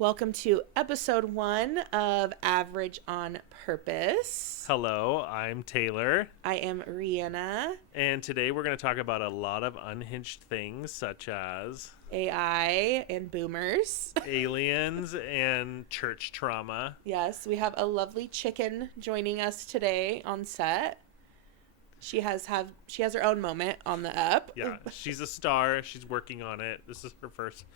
Welcome to episode 1 of Average on Purpose. Hello, I'm Taylor. I am Reanna. And today we're going to talk about a lot of unhinged things such as AI and boomers. aliens and church trauma. Yes, we have a lovely chicken joining us today on set. She has her own moment on the up. Yeah, she's a star. She's working on it. This is her first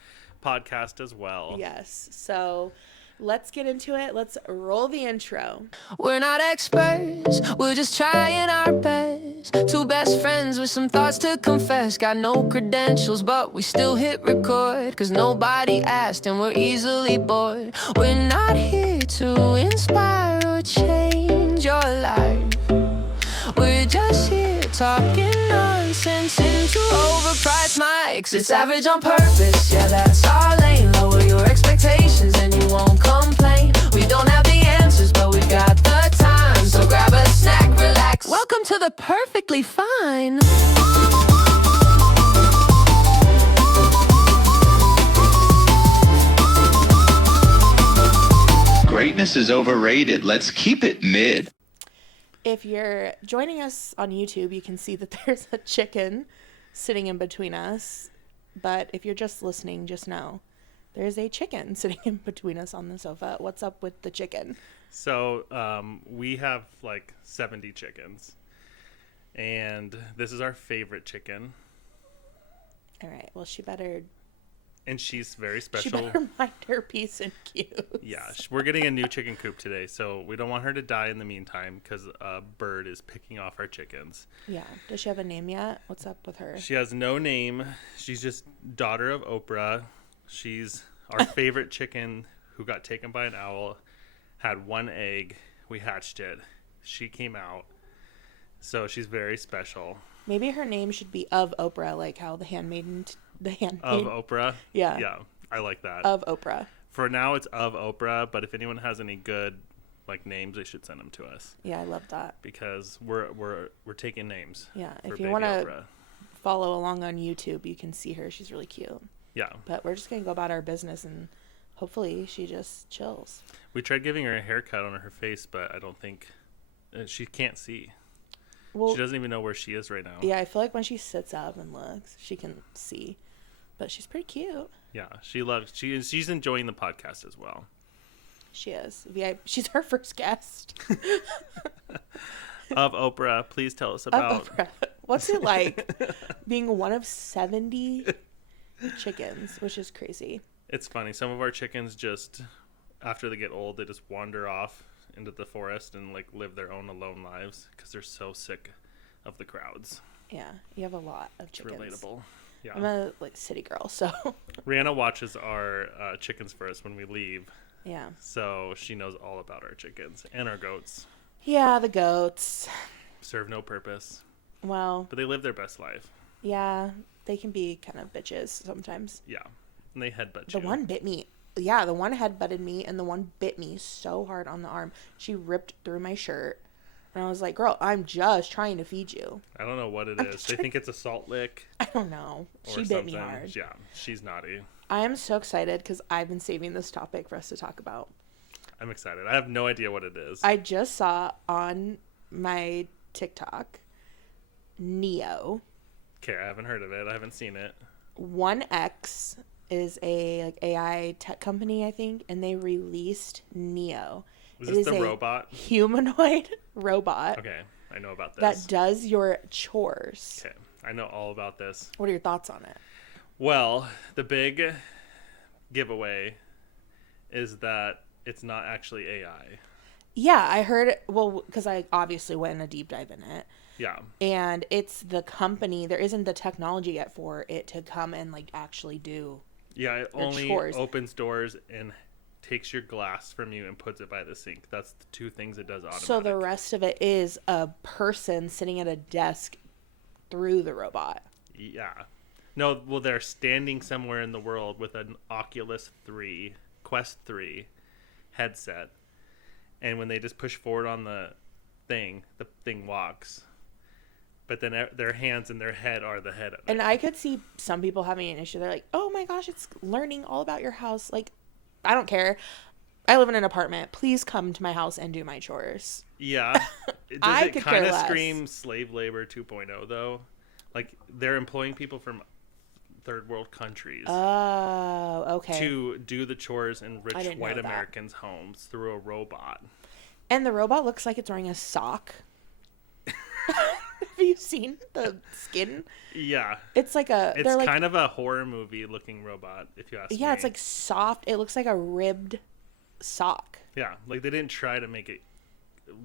podcast as well. Yes, so let's get into it. Let's roll the intro. We're not experts, we're just trying our best. Two best friends with some thoughts to confess. Got no credentials, but we still hit record. Cause nobody asked and we're easily bored. We're not here to inspire or change your life. We're just here talking nonsense into overpriced mics. It's average on purpose, yeah, that's our lane. Lower your expectations and you won't complain. We don't have the answers, but we got the time. So grab a snack, relax. Welcome to the perfectly fine. Greatness is overrated. Let's keep it mid. If you're joining us on YouTube, you can see that there's a chicken sitting in between us. But if you're just listening, just know there's a chicken sitting in between us on the sofa. What's up with the chicken? So we have like 70 chickens. And this is our favorite chicken. All right. Well, she better And she's very special. She better mind her P's and Q's. Yeah, we're getting a new chicken coop today, so we don't want her to die in the meantime because a bird is picking off our chickens. Yeah. Does she have a name yet? What's up with her? She has no name. She's just daughter of Oprah. She's our favorite chicken who got taken by an owl, had one egg. We hatched it. She came out. So she's very special. Maybe her name should be of Oprah, like how the handmaiden... Of Oprah? Yeah. Yeah, I like that. Of Oprah. For now, it's of Oprah, but if anyone has any good names, they should send them to us. Yeah, I love that. Because we're taking names. Yeah, if you want to follow along on YouTube, you can see her. She's really cute. Yeah. But we're just going to go about our business, and hopefully she just chills. We tried giving her a haircut on her face, but I don't think... she can't see. Well, she doesn't even know where she is right now. Yeah, I feel like when she sits up and looks, she can see. But she's pretty cute. Yeah, she's enjoying the podcast as well. She is. She's our first guest. Of Oprah, please tell us about... Oprah. What's it like being one of 70 chickens, which is crazy. It's funny. Some of our chickens just, after they get old, they just wander off into the forest and live their own alone lives because they're so sick of the crowds. Yeah, you have a lot of chickens. It's relatable. Yeah. I'm a city girl, so Rihanna watches our chickens for us when we leave. Yeah. So she knows all about our chickens and our goats. Yeah, the goats serve no purpose. Well, but they live their best life. Yeah, they can be kind of bitches sometimes. Yeah, and they headbutt you. The one bit me. Yeah, the one headbutted me, and the one bit me so hard on the arm. She ripped through my shirt. And I was like, girl, I'm just trying to feed you. I don't know what it is. They think it's a salt lick. I don't know. She bit me hard. Yeah, she's naughty. I am so excited because I've been saving this topic for us to talk about. I'm excited. I have no idea what it is. I just saw on my TikTok, Neo. Okay, I haven't heard of it. I haven't seen it. 1X is a AI tech company, I think, and they released Neo. Is this the robot? Humanoid robot. Okay, I know about this. That does your chores. Okay, I know all about this. What are your thoughts on it? Well, the big giveaway is that it's not actually AI. Yeah, I heard, because I obviously went in a deep dive in it. Yeah. And it's the company, there isn't the technology yet for it to come and actually do it only chores. Opens doors and takes your glass from you and puts it by the sink. That's the two things it does automatically. So the rest of it is a person sitting at a desk through the robot. Yeah. No, well, they're standing somewhere in the world with an Oculus 3, Quest 3 headset. And when they just push forward on the thing walks. But then their hands and their head are the head of it. And I could see some people having an issue. They're like, oh my gosh, it's learning all about your house. I don't care. I live in an apartment. Please come to my house and do my chores. Yeah. Does I it could kind care of less. scream slave labor 2.0 though? Like they're employing people from third world countries Oh, okay. to do the chores in I rich didn't white know that. Americans' homes through a robot. And the robot looks like it's wearing a sock. Have you seen the skin? Yeah. It's like a. It's they're like, kind of a horror movie looking robot, if you ask me. yeah, it's like soft. It looks like a ribbed sock. Yeah, like they didn't try to make it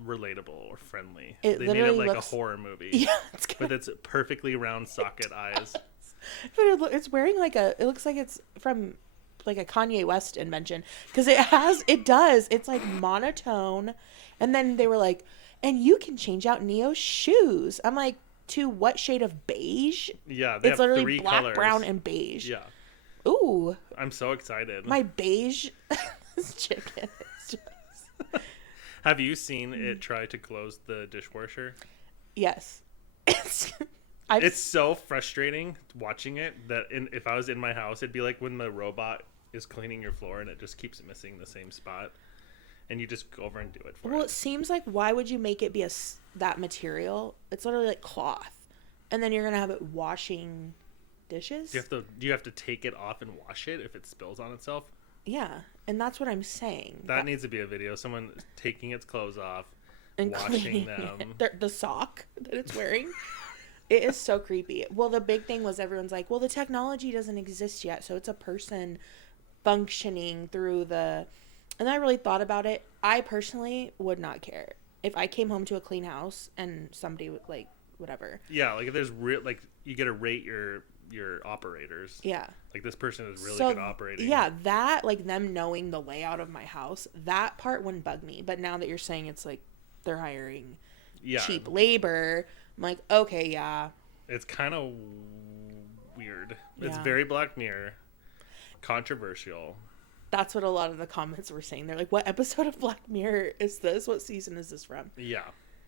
relatable or friendly. It They made it literally like looks- a horror movie. Yeah, it's With its perfectly round socket eyes. But it's wearing like a. It looks like it's from like a Kanye West invention because it does. It's like monotone, and then they were like, and you can change out Neo's shoes. I'm like, to what shade of beige? Yeah, they It's have literally 3 black, colors. brown, and beige. Yeah, Ooh, I'm so excited. my beige chicken. Is just... Have you seen it try to close the dishwasher? Yes, It's so frustrating watching it that if I was in my house, it'd be like when the robot is cleaning your floor and it just keeps missing the same spot, and you just go over and do it for Well, it. it seems like why would you make it be that material? It's literally like cloth, and then you're gonna have it washing dishes. Do you have to take it off and wash it if it spills on itself? Yeah, and that's what I'm saying. That needs to be a video. Someone taking its clothes off, and washing cleaning them. it. The sock that it's wearing. It is so creepy. Well, the big thing was everyone's like, well, the technology doesn't exist yet, so it's a person functioning through the. And I really thought about it. I personally would not care if I came home to a clean house and somebody would like whatever. Yeah, like if there's like you get to rate your operators. Yeah. Like this person is really So, good operating. Yeah, that like them knowing the layout of my house, that part wouldn't bug me. But now that you're saying it's like they're hiring cheap labor, I'm like, okay, yeah. It's kind of weird. It's Yeah. very Black Mirror, controversial. That's what a lot of the comments were saying. They're like, what episode of Black Mirror is this? What season is this from? Yeah.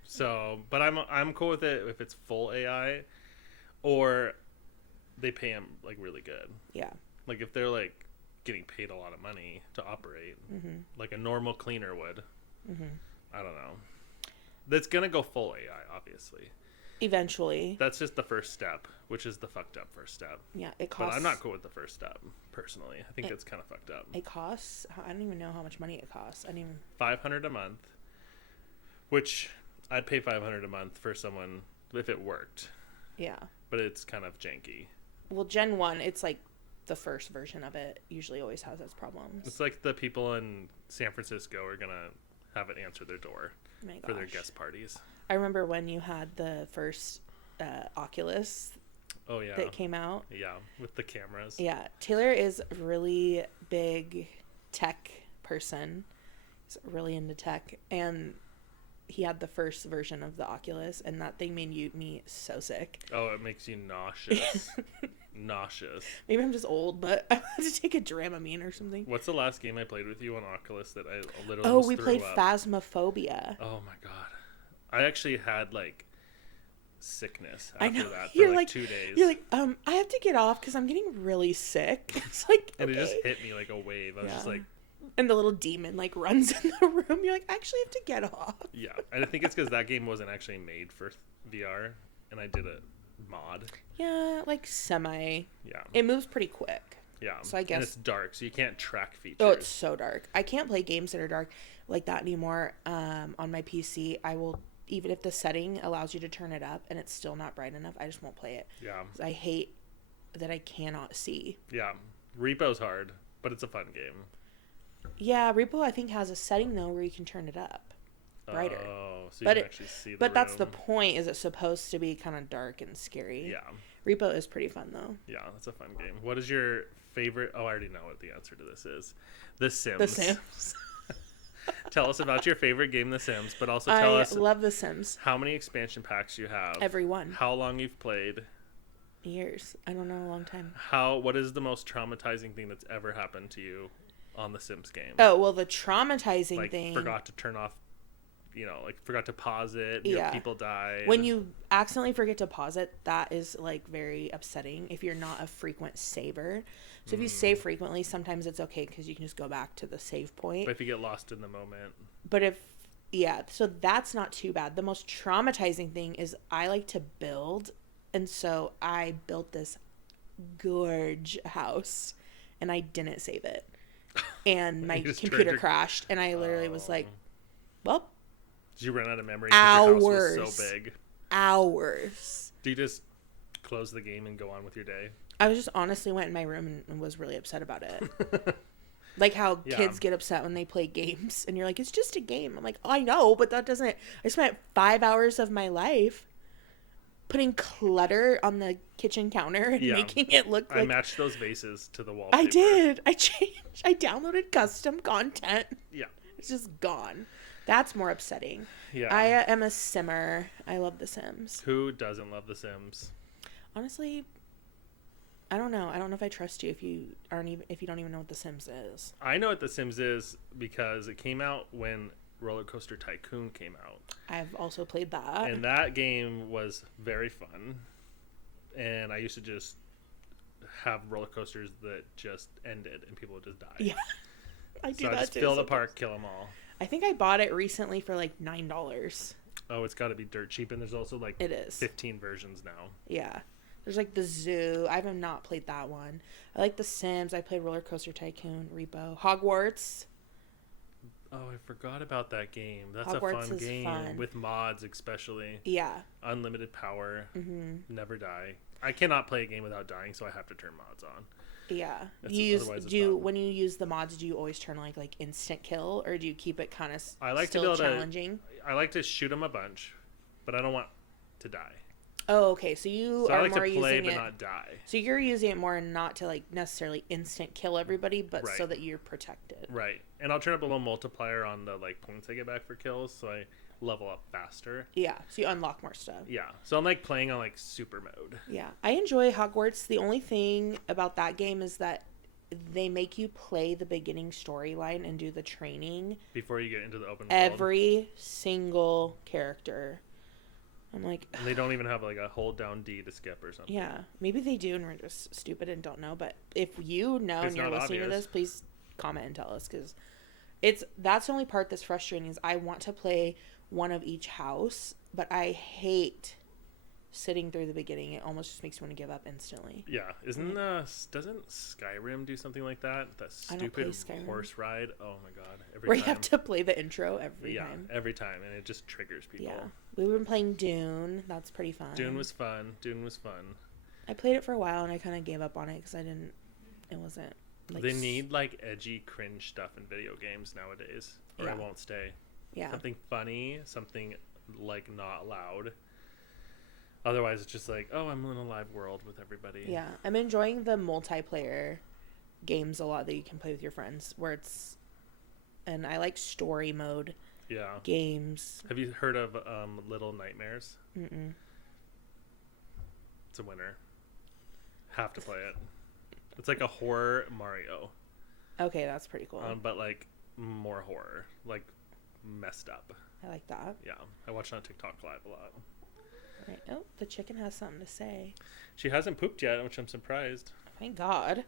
So, but I'm cool with it if it's full AI, or they pay them like really good. Yeah. Like if they're like getting paid a lot of money to operate, like a normal cleaner would. I don't know. That's gonna go full AI, obviously. Eventually. That's just the first step, which is the fucked up first step. Yeah, it costs. But I'm not cool with the first step, personally. I think that's kind of fucked up. It costs. I don't even know how much money it costs. I don't even. $500 a month, which I'd pay $500 a month for someone if it worked. Yeah. But it's kind of janky. Well, Gen 1, it's like the first version of it usually always has its problems. It's like the people in San Francisco are gonna have it answer their door My for their gosh. guest parties. I remember when you had the first Oculus Oh yeah, that came out. yeah, with the cameras. Yeah, Taylor is a really big tech person. He's really into tech, and he had the first version of the Oculus, and that thing made me so sick. Oh, it makes you nauseous. Nauseous. Maybe I'm just old, but I had to take a Dramamine or something. What's the last game I played with you on Oculus that I literally Oh, almost we threw played up? Phasmophobia. Oh my god. I actually had like sickness I after know. that for You're like 2 days. You're like, I have to get off because I'm getting really sick. It's like, and it just okay. hit me like a wave. I was just Yeah. like, And the little demon like runs in the room. You're like, I actually have to get off. yeah. And I think it's because that game wasn't actually made for VR, and I did a mod. Yeah, like semi. Yeah. It moves pretty quick. Yeah. So I And guess- it's dark, so you can't track features. Oh, it's so dark. I can't play games that are dark like that anymore. On my PC, I will, even if the setting allows you to turn it up and it's still not bright enough, I just won't play it. Yeah. 'Cause I hate that I cannot see. Yeah. Repo's hard, but it's a fun game. Yeah, Repo I think has a setting though where you can turn it up brighter. Oh, so you But can it- actually see the But that's the room. point. Is it supposed to be kind of dark and scary? Yeah. Repo is pretty fun though. Yeah, that's a fun game. What is your favorite? Oh, I already know what the answer to this is. The Sims. The Sims. Tell us about your favorite game, The Sims, but also tell I us love The Sims. how many expansion packs you have. Every one. How long you've played. Years. I don't know, a long time. What is the most traumatizing thing that's ever happened to you on the Sims game? Oh, well, the traumatizing like thing. forgot to turn off like forgot to pause it. Your people died. When you accidentally forget to pause it, that is like very upsetting if you're not a frequent saver. So if you save frequently, sometimes it's okay because you can just go back to the save point. But if you get lost in the moment. But so that's not too bad. The most traumatizing thing is I like to build. And so I built this gorge house and I didn't save it. And my computer crashed and I literally was like, well. Did you run out of memory because your house was so big? Hours. Do you just close the game and go on with your day? I was just honestly went in my room and was really upset about it. Like how kids get upset when they play games and you're like, it's just a game. I'm like, oh, I know, but that doesn't. I spent 5 hours of my life putting clutter on the kitchen counter and making it look like. I matched those vases to the wallpaper. I did. I changed. I downloaded custom content. Yeah. It's just gone. That's more upsetting. Yeah. I am a simmer. I love The Sims. Who doesn't love The Sims? Honestly, I don't know. I don't know if I trust you if you don't even know what The Sims is. I know what The Sims is because it came out when Roller Coaster Tycoon came out. I've also played that. And that game was very fun. And I used to just have roller coasters that just ended and people would just die. Yeah. I do so that I just too. fill the park, kill them all. I think I bought it recently for like $9. Oh, it's got to be dirt cheap. And there's also like it is 15 versions now. Yeah. There's like the zoo. I have not played that one. I like The Sims. I played Roller Coaster Tycoon, Repo, Hogwarts. Oh, I forgot about that game. That's Hogwarts a fun game fun. with mods, especially. Yeah. Unlimited power. Mm-hmm. Never die. I cannot play a game without dying, so I have to turn mods on. Yeah. When you use the mods, do you always turn like instant kill, or do you keep it kind of still challenging? I like to shoot them a bunch, but I don't want to die. Oh, okay. So I like to play using but it, not die. So you're using it more not to like necessarily instant kill everybody, but so that you're protected. Right. And I'll turn up a little multiplier on the like points I get back for kills, so I level up faster. Yeah. So you unlock more stuff. Yeah. So I'm like playing on like super mode. Yeah. I enjoy Hogwarts. The only thing about that game is that they make you play the beginning storyline and do the training before you get into the open world. Every single character. I'm like, and they don't even have like a hold down D to skip or something. Yeah, maybe they do and we're just stupid and don't know. But if you know and you're listening to this, please comment and tell us, because that's the only part that's frustrating is I want to play one of each house, but I hate sitting through the beginning. It almost just makes me want to give up instantly. Yeah, doesn't Skyrim do something like that? That stupid horse ride. Oh my god! Where you have to play the intro every time. Yeah, every time, and it just triggers people. Yeah, we've been playing Dune. That's pretty fun. Dune was fun. I played it for a while and I kind of gave up on it because it wasn't. Like, they need like edgy, cringe stuff in video games nowadays, or it won't stay. Yeah. Something funny, something like not loud. Otherwise, it's just like, oh, I'm in a live world with everybody. Yeah. I'm enjoying the multiplayer games a lot that you can play with your friends, and I like story mode games. Have you heard of Little Nightmares? Mm-mm. It's a winner. Have to play it. It's like a horror Mario. Okay, that's pretty cool. But like more horror, like messed up. I like that. Yeah, I watch it on TikTok Live a lot. Right. Oh, the chicken has something to say. She hasn't pooped yet, which I'm surprised. Thank God.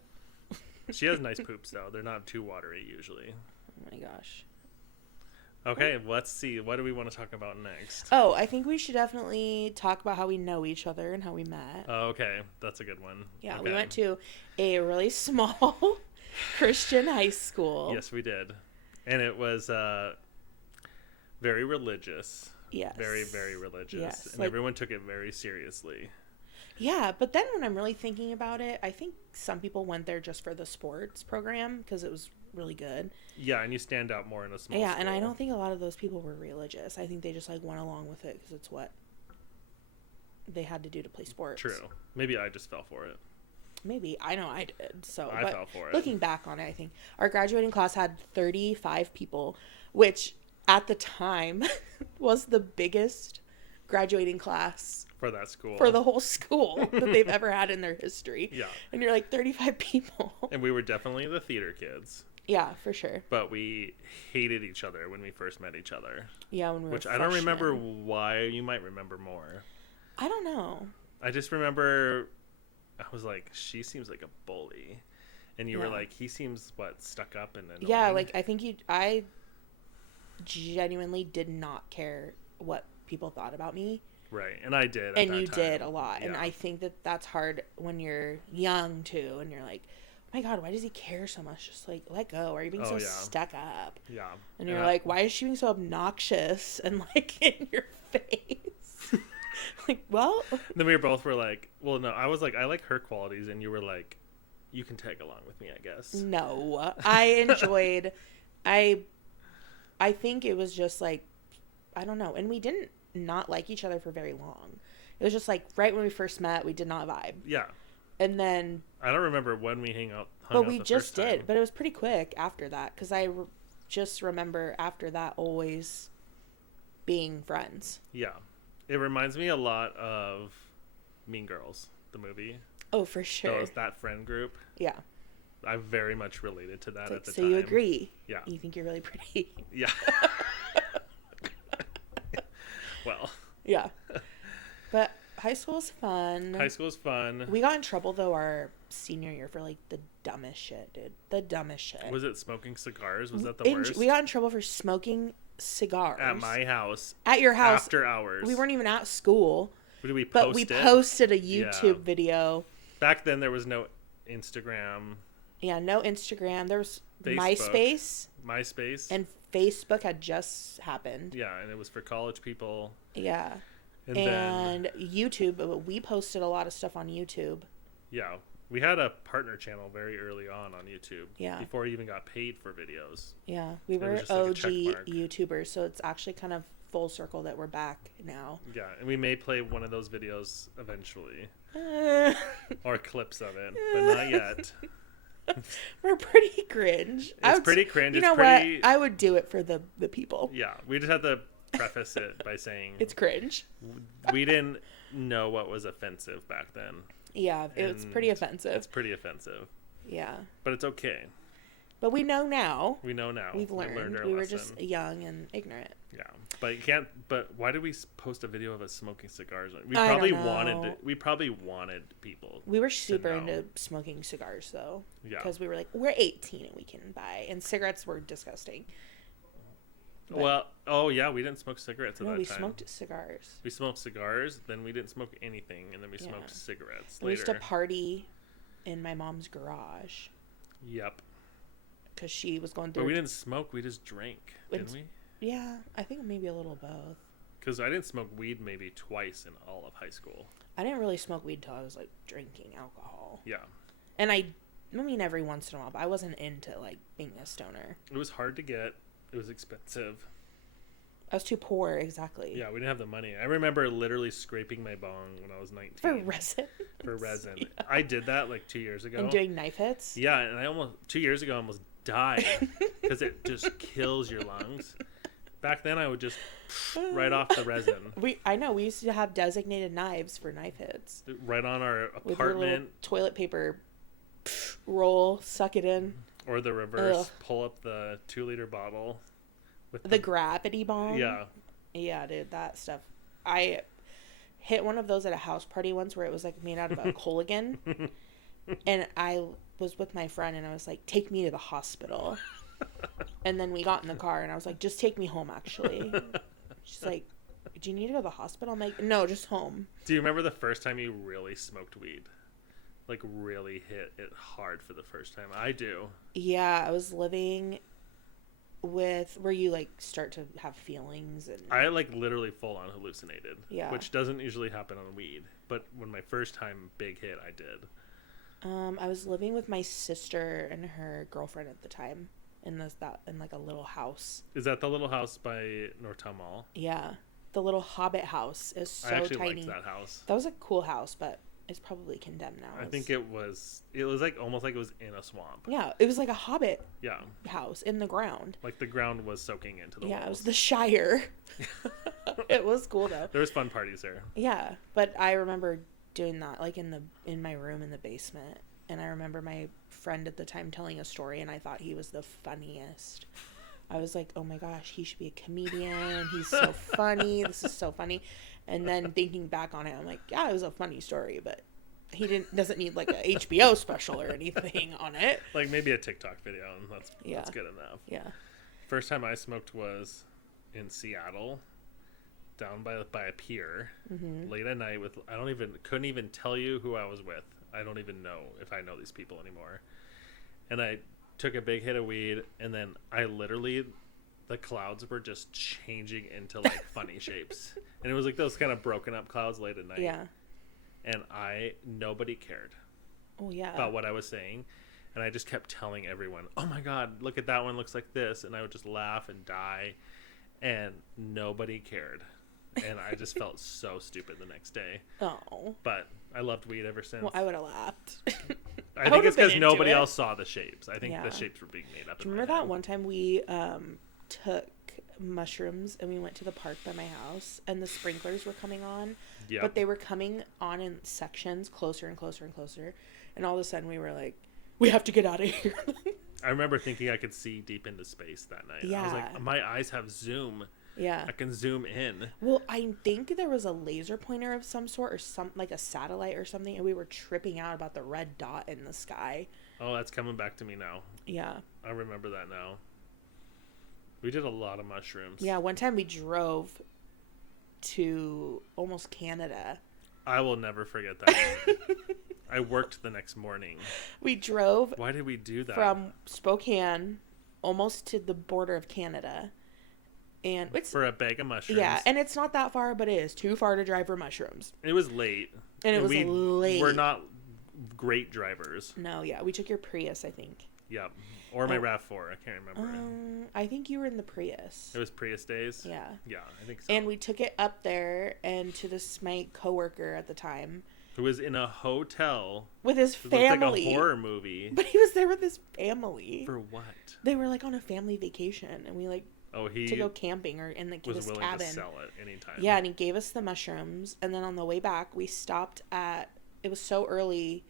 She has nice poops, though. They're not too watery, usually. Oh, my gosh. Okay, let's see. What do we want to talk about next? Oh, I think we should definitely talk about how we know each other and how we met. Oh, okay. That's a good one. Yeah, okay. We went to a really small Christian high school. Yes, we did. And it was very religious. Yes. Very, very religious. Yes, and everyone took it very seriously. Yeah, but then when I'm really thinking about it, I think some people went there just for the sports program because it was really good. Yeah, and you stand out more in a small school. And I don't think a lot of those people were religious. I think they just went along with it because it's what they had to do to play sports. True. Maybe I just fell for it. Maybe. I know I did. So I fell for it. Looking back on it, I think our graduating class had 35 people, which at the time was the biggest graduating class for that school, for the whole school that they've ever had in their history. Yeah. And you're like 35 people. And we were definitely the theater kids. Yeah, for sure. But we hated each other when we first met each other. Yeah, when we were Which I don't remember freshmen. why. You might remember more. I don't know. I just remember I was like, she seems like a bully. And you were like, he seems, stuck up and annoying. Yeah, like, I genuinely did not care what people thought about me. Right, and I did. And you did a lot. Yeah. And I think that that's hard when you're young, too. And you're like, oh my God, why does he care so much? Just, like, let go. Or are you being stuck up? Yeah. And you're like, why is she being so obnoxious and, like, in your face? Like, well. Then we were like, well, no, I was like, I like her qualities. And you were like, you can tag along with me, I guess. No. I enjoyed, I think it was just, like, I don't know. And we didn't not like each other for very long. It was just, like, right when we first met, we did not vibe. Yeah. And then. I don't remember when we hung out But we the just first time. did. But it was pretty quick after that. Because just remember after that always being friends. Yeah. It reminds me a lot of Mean Girls, the movie. Oh, for sure. That friend group. Yeah. I very much related to that at the so time. you agree? Yeah. You think you're really pretty? Yeah. Well. Yeah. But high school was fun. High school was fun. We got in trouble, though, our senior year for, like, the dumbest shit, dude. The dumbest shit. Was it smoking cigars? Was that the worst? We got in trouble for smoking cigars. At my house. At your house. After hours. We weren't even at school. Did we post But we posted a YouTube video. Back then, there was no Instagram. Yeah, no Instagram. There was Facebook. MySpace. And Facebook had just happened. Yeah, and it was for college people. Yeah. And then YouTube. But we posted a lot of stuff on YouTube. Yeah. We had a partner channel very early on YouTube. Yeah. Before we even got paid for videos. Yeah. We were OG YouTubers. So it's actually kind of full circle that we're back now. Yeah. And we may play one of those videos eventually. Or clips of it. But not yet. We're pretty cringe. It's pretty cringe. You know what? I would do it for the people. Yeah. We just had to preface it by saying it's cringe. We didn't know what was offensive back then. Yeah, it's pretty offensive. It's pretty offensive. Yeah. But it's okay. But we know now. We know now. We've learned. Our we were lesson. just young and ignorant. Yeah. But you can't. But why did we post a video of us smoking cigars? We probably wanted people. We were super into smoking cigars, though. Yeah. Because we were like, we're 18 and we can buy. And cigarettes were disgusting. But, we didn't smoke cigarettes at that time. We smoked cigars. We smoked cigars, then we didn't smoke anything, and then we smoked cigarettes later. We used to party in my mom's garage. Yep. Because she was going through. But we didn't smoke, we just drank, didn't we? Yeah, I think maybe a little both. Because I didn't smoke weed maybe twice in all of high school. I didn't really smoke weed until I was, like, drinking alcohol. Yeah. And I mean, every once in a while, but I wasn't into, like, being a stoner. It was hard to get. It was expensive. I was too poor, exactly. Yeah, we didn't have the money. I remember literally scraping my bong when I was 19. For resin? For resin. Yeah. I did that, 2 years ago. And doing knife hits? Yeah, and 2 years ago, I almost died. Because it just kills your lungs. Back then, I would just right off the resin. I know. We used to have designated knives for knife hits. Right on our apartment. With a little toilet paper roll, suck it in. Or the reverse, pull up the 2-liter bottle. With the gravity bomb? Yeah. Yeah, dude, that stuff. I hit one of those at a house party once where it was, made out of a Colligan. And I was with my friend, and I was like, take me to the hospital. And then we got in the car, and I was like, just take me home, actually. She's like, do you need to go to the hospital? I'm like, no, just home. Do you remember the first time you really smoked weed? Really hit it hard for the first time? I do. Yeah, I was living with where you start to have feelings, and I literally full on hallucinated. Yeah. Which doesn't usually happen on weed. But when my first time big hit, I did. I was living with my sister and her girlfriend at the time in a little house. Is that the little house by Northtown Mall? Yeah. The little Hobbit house is so tiny. I actually liked that house. That was a cool house, but it's probably condemned now. I think it was almost like it was in a swamp. Yeah, it was like a Hobbit yeah. house in the ground. The ground was soaking into the walls. Yeah, it was the Shire. It was cool though. There was fun parties there. Yeah, but I remember doing that in my room in the basement And I remember my friend at the time telling a story, and I thought he was the funniest. I was like, oh my gosh, he should be a comedian. He's so funny. This is so funny. And then thinking back on it, I'm like, yeah, it was a funny story, but he doesn't need like a HBO special or anything on it. Like maybe a TikTok video, and that's good enough. Yeah. First time I smoked was in Seattle, down by a pier, late at night with couldn't even tell you who I was with. I don't even know if I know these people anymore. And I took a big hit of weed, and then the clouds were just changing into like funny shapes, and it was like those kind of broken up clouds late at night. Yeah. And nobody cared. Oh yeah. About what I was saying. And I just kept telling everyone, oh my God, look at that one, looks like this. And I would just laugh and die. And nobody cared. And I just felt so stupid the next day. Oh. But I loved weed ever since. Well, I would have laughed. I think it's because nobody else saw the shapes. I think the shapes were being made up. Do you remember that one time we took mushrooms and we went to the park by my house and the sprinklers were coming on? Yeah. But they were coming on in sections closer and closer and closer. And all of a sudden we were like, we have to get out of here. I remember thinking I could see deep into space that night. Yeah. I was like, my eyes have zoom. Yeah. I can zoom in. Well, I think there was a laser pointer of some sort or like a satellite or something, and we were tripping out about the red dot in the sky. Oh, that's coming back to me now. Yeah. I remember that now. We did a lot of mushrooms. Yeah, one time we drove to almost Canada. I will never forget that. I worked the next morning. We drove. Why did we do that? From Spokane almost to the border of Canada. And it's for a bag of mushrooms. Yeah, and it's not that far, but it is too far to drive for mushrooms. It was late. And it was late. We're not great drivers. No, yeah. We took your Prius, I think. Yep. Or my RAV4. I can't remember. I think you were in the Prius. It was Prius days? Yeah. Yeah, I think so. And we took it up there, and to my coworker at the time. Who was in a hotel. With his family. It looked like a horror movie. But he was there with his family. For what? They were like on a family vacation, and we to go camping or in his cabin. Was willing to sell it anytime. Yeah, and he gave us the mushrooms, and then on the way back, we stopped at. It was so early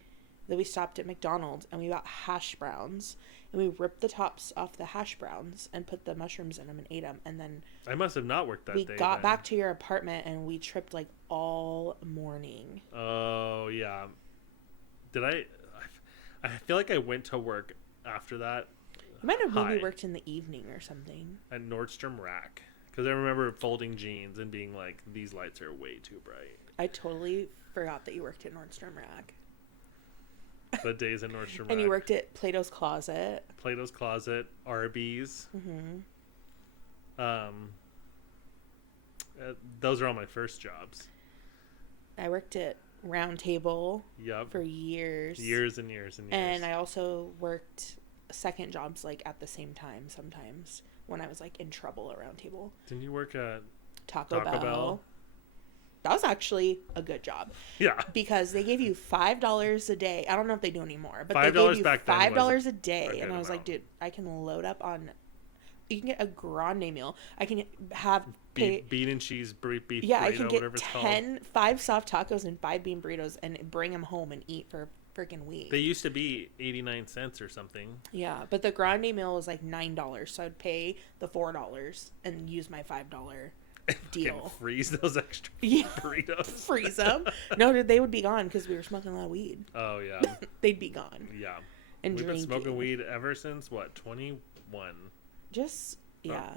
that we stopped at McDonald's, and we got hash browns, and we ripped the tops off the hash browns and put the mushrooms in them and ate them, and then. I must have not worked that day. We got back to your apartment, and we tripped like all morning. Oh yeah. Did I? I feel like I went to work after that. You might have maybe worked in the evening or something. At Nordstrom Rack. Because I remember folding jeans and being like, these lights are way too bright. I totally forgot that you worked at Nordstrom Rack. The days at Nordstrom Rack. And you worked at Plato's Closet. Plato's Closet, Arby's. Those are all my first jobs. I worked at Round Table for years. Years and years and years. And I also worked second jobs like at the same time sometimes when I was like in trouble at Round Table. Didn't you work at Taco Bell? That was actually a good job. Yeah. Because they gave you $5 a day. I don't know if they do anymore, but $5 they gave you back then $5 a day. And I was amount. like, dude, I can load up on. You can get a grande meal. I can have bean and cheese beef yeah, burrito, I can get 5 soft tacos and 5 bean burritos and bring them home and eat for a freaking week. They used to be 89 cents or something. Yeah, but the grande meal was like $9, so I'd pay the $4 and use my $5 deal. Freeze those extra burritos. Freeze them. No, dude, they would be gone because we were smoking a lot of weed. Oh yeah. They'd be gone. Yeah. And we've drinking. been smoking weed ever since what, 21? Just yeah.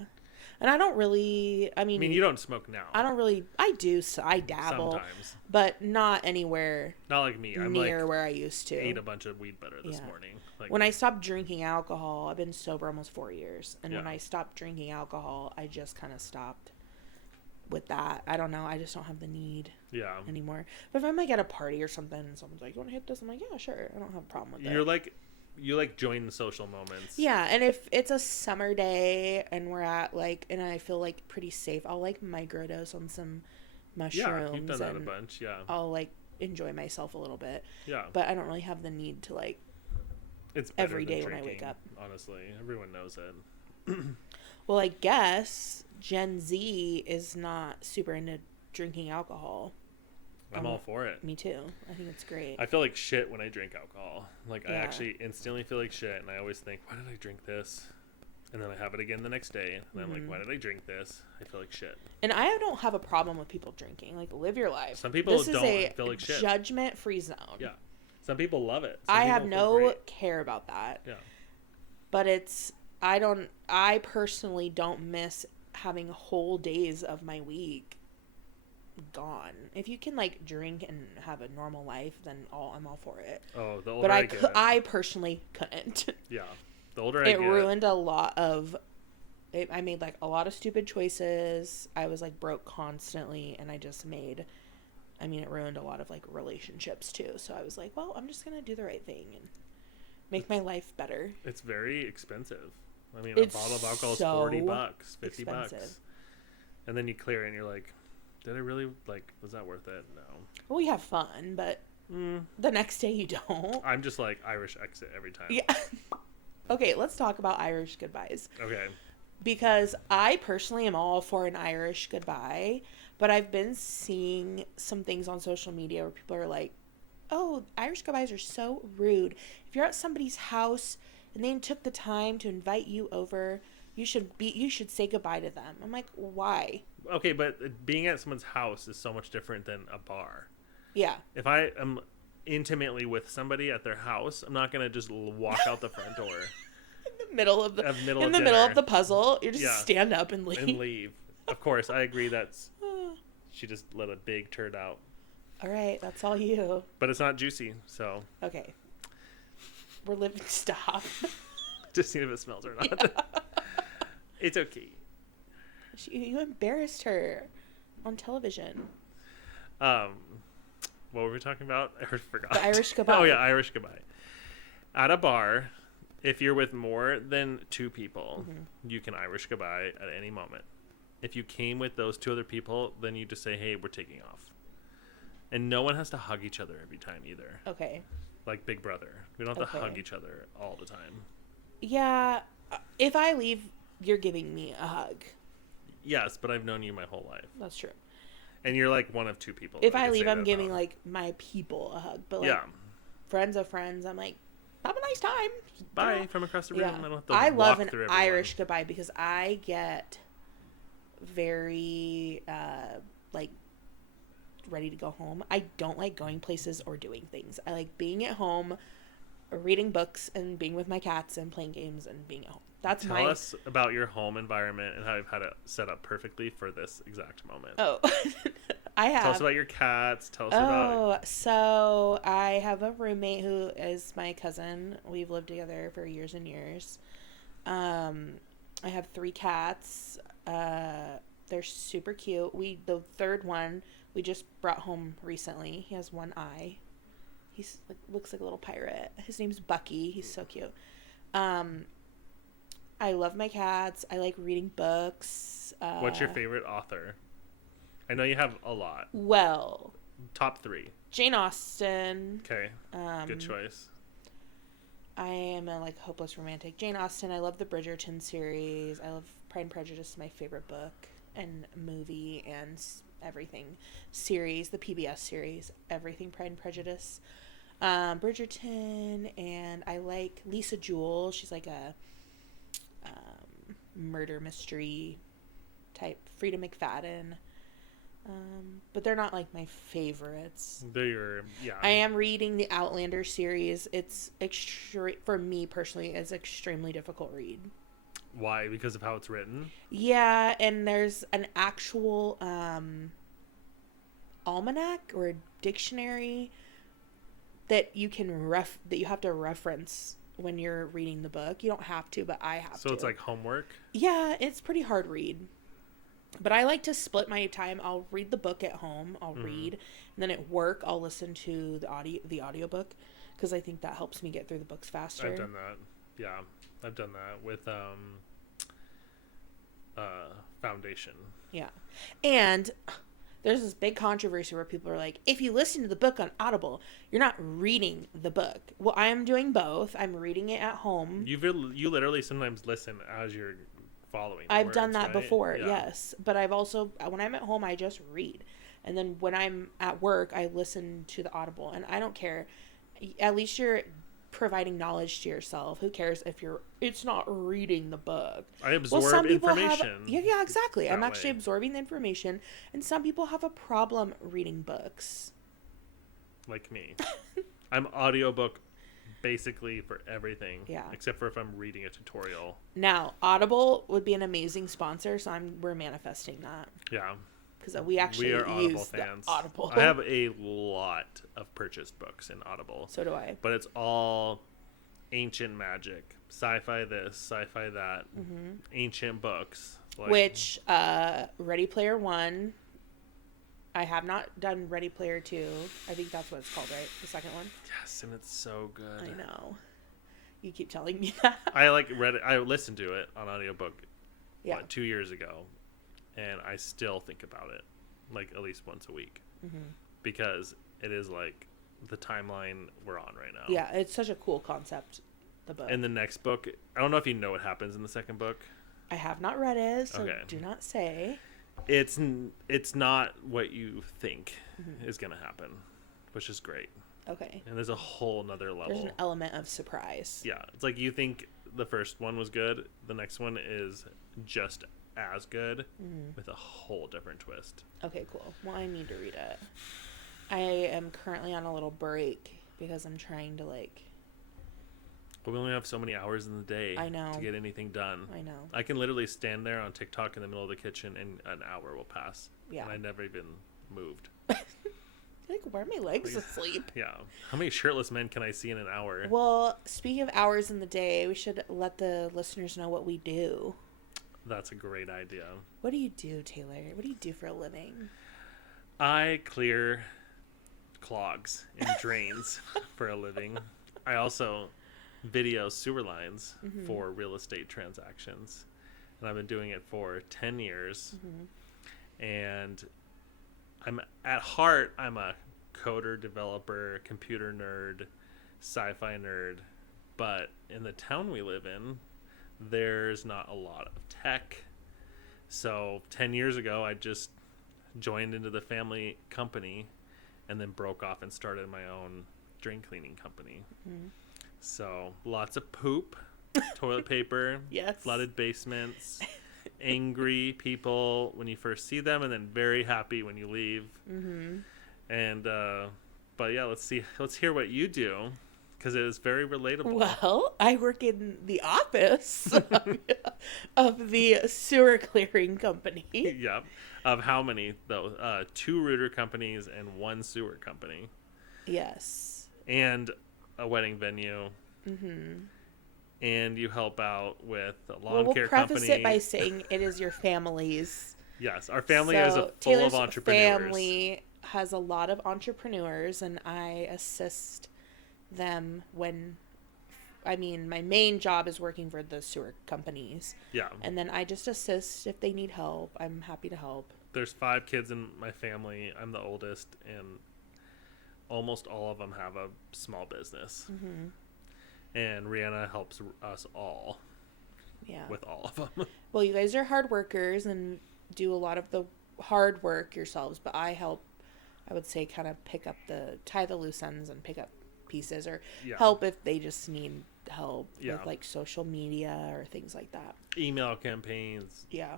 And I don't really. I mean, you don't smoke now. I don't really. I do. So I dabble. Sometimes. But not anywhere. Not like me. I'm near like, where I used to. Ate a bunch of weed butter this morning. Like, when I stopped drinking alcohol, I've been sober almost 4 years. And when I stopped drinking alcohol, I just kind of stopped with that. I don't know. I just don't have the need anymore. But if I'm like at a party or something and someone's like, you want to hit this? I'm like, yeah, sure. I don't have a problem with it. You like join the social moments. Yeah, and if it's a summer day and we're at and I feel like pretty safe, I'll like microdose on some mushrooms. Yeah, you've done that a bunch, yeah. I'll like enjoy myself a little bit. Yeah. But I don't really have the need to like it's every day drinking, when I wake up. Honestly, everyone knows it. Well, I guess Gen Z is not super into drinking alcohol. I'm all for it. Me too. I think it's great. I feel like shit when I drink alcohol. Like, I Yeah. actually instantly feel like shit, and I always think, why did I drink this? And then I have it again the next day, and I'm like, why did I drink this? I feel like shit. And I don't have a problem with people drinking. Like, live your life. Some people this don't is a feel like shit. Judgment-free zone. Yeah. Some people love it. Some I people have feel no great. care about that. Yeah. But I personally don't miss having whole days of my week gone. If you can, like, drink and have a normal life, then I'm all for it. Oh, the older But I get. I personally couldn't. Yeah. The older I It get. ruined a lot of... I made, like, a lot of stupid choices. I was, like, broke constantly, and I just made... I mean, it ruined a lot of, like, relationships, too. So I was like, well, I'm just gonna do the right thing and make my life better. It's very expensive. I mean, It's a bottle of alcohol is so $40, $50. expensive. And then you clear it, and you're like, did I really, like, was that worth it? No. Well, we have fun, but the next day you don't. I'm just like Irish exit every time. Yeah. Okay, let's talk about Irish goodbyes. Okay. Because I personally am all for an Irish goodbye, but I've been seeing some things on social media where people are like, oh, Irish goodbyes are so rude. If you're at somebody's house and they took the time to invite you over, you should say goodbye to them. I'm like, why? Okay, but being at someone's house is so much different than a bar. Yeah. If I am intimately with somebody at their house, I'm not gonna just walk out the front door In the middle of dinner. the puzzle, you just Yeah. stand up and leave. and leave. Of course, I agree. She just let a big turd out, All right, that's all you. but it's not juicy, so Okay. We're living. Stop. just see if it smells or not. It's okay. You embarrassed her on television. What were we talking about? I forgot. The Irish goodbye. Oh yeah, Irish goodbye. At a bar, if you're with more than two people, you can Irish goodbye at any moment. If you came with those two other people, then you just say, hey, we're taking off. And no one has to hug each other every time either. Okay. Like Big Brother. We don't have to Okay. hug each other all the time. Yeah. If I leave, you're giving me a hug. Yes, but I've known you my whole life. That's true. And you're like one of two people. If that I can leave, say I'm that giving, about. like, my people a hug. But, like, Yeah. friends of friends, I'm like, have a nice time. Bye from across the room. Yeah. I don't have to I love walk an through everyone. Irish goodbye because I get very, like, ready to go home. I don't like going places or doing things. I like being at home, reading books, and being with my cats and playing games and being at home. That's Tell us about your home environment and how you've had it set up perfectly for this exact moment. Oh, I have. Tell us about your cats. Tell us about... Oh, so I have a roommate who is my cousin. We've lived together for years and years. I have 3 cats. They're super cute. The third one we just brought home recently. He has one eye. He's looks like a little pirate. His name's Bucky. He's so cute. I love my cats. I like reading books. What's your favorite author? I know you have a lot. Well, Top 3. Jane Austen. Okay. Good choice. I am a hopeless romantic. Jane Austen. I love the Bridgerton series. I love Pride and Prejudice, my favorite book and movie and everything series, the PBS series, everything Pride and Prejudice. Bridgerton, and I like Lisa Jewell. She's like a murder mystery type. Frida McFadden. But they're not like my favorites. Yeah. I am reading the Outlander series. It's for me personally, it's an extremely difficult read. Why? Because of how it's written? Yeah, and there's an actual almanac or dictionary that you have to reference when you're reading the book. You don't have to, but I have to. So it's like homework? Yeah, it's pretty hard read. But I like to split my time. I'll read the book at home. I'll read. And then at work, I'll listen to the audiobook because I think that helps me get through the books faster. I've done that. Yeah. I've done that with Foundation. Yeah. And there's this big controversy where people are like, if you listen to the book on Audible, you're not reading the book. Well, I am doing both. I'm reading it at home. You literally sometimes listen as you're following. I've done that right? before, Yeah. yes. But I've also, when I'm at home, I just read. And then when I'm at work, I listen to the Audible, and I don't care. At least you're providing knowledge to yourself. Who cares if it's not reading the book? I absorb information. Yeah, exactly. I'm actually way. absorbing the information, and some people have a problem reading books. Like me. I'm audiobook basically for everything. Yeah. Except for if I'm reading a tutorial. Now, Audible would be an amazing sponsor, so we're manifesting that. Yeah. Because we actually are Audible use fans. the Audible. I have a lot of purchased books in Audible. So do I. But it's all ancient magic, sci-fi this, sci-fi that, ancient books. Like, Which, Ready Player One, I have not done Ready Player Two. I think that's what it's called, right? The second one? yes, and it's so good. I know. You keep telling me that. I read it. I listened to it on audiobook, Yeah. 2 years ago, and I still think about it, like at least once a week, because it is like the timeline we're on right now. Yeah, it's such a cool concept, the book. And the next book, I don't know if you know what happens in the second book. I have not read it, so Okay. do not say. It's not what you think is going to happen, which is great. Okay. And there's a whole nother level. There's an element of surprise. Yeah, it's like you think the first one was good, the next one is just as good with a whole different twist. Okay, cool. Well, I need to read it. I am currently on a little break because I'm trying to But we only have so many hours in the day I know. to get anything done. I know. I can literally stand there on TikTok in the middle of the kitchen and an hour will pass. Yeah. And I never even moved. Like, why are my legs asleep? Yeah. How many shirtless men can I see in an hour? Well, speaking of hours in the day, we should let the listeners know what we do. That's a great idea. What do you do, Taylor? What do you do for a living? I clear clogs and drains for a living. I also video sewer lines for real estate transactions. And I've been doing it for 10 years. And at heart, I'm a coder, developer, computer nerd, sci-fi nerd. But in the town we live in, there's not a lot of tech. So 10 years ago, I just joined into the family company and then broke off and started my own drain cleaning company. So lots of poop, toilet paper, Yes. flooded basements, angry people when you first see them, and then very happy when you leave. And but yeah, let's hear what you do, because it is very relatable. Well, I work in the office of the sewer clearing company. Yep. Of how many though? 2 rooter companies and 1 sewer company, Yes. and a wedding venue. And you help out with a lawn We'll care preface company. it by saying it is your family's. Yes, our family is full Taylor's of entrepreneurs. family has a lot of entrepreneurs, and I assist them my main job is working for the sewer companies. Yeah. And then I just assist if they need help. I'm happy to help. There's 5 kids in my family. I'm the oldest, and almost all of them have a small business. And Reanna helps us all Yeah. with all of them. Well, you guys are hard workers and do a lot of the hard work yourselves, but I help, I would say, kind of tie the loose ends and pick up pieces, or help if they just need help with like social media or things like that. Email campaigns. Yeah.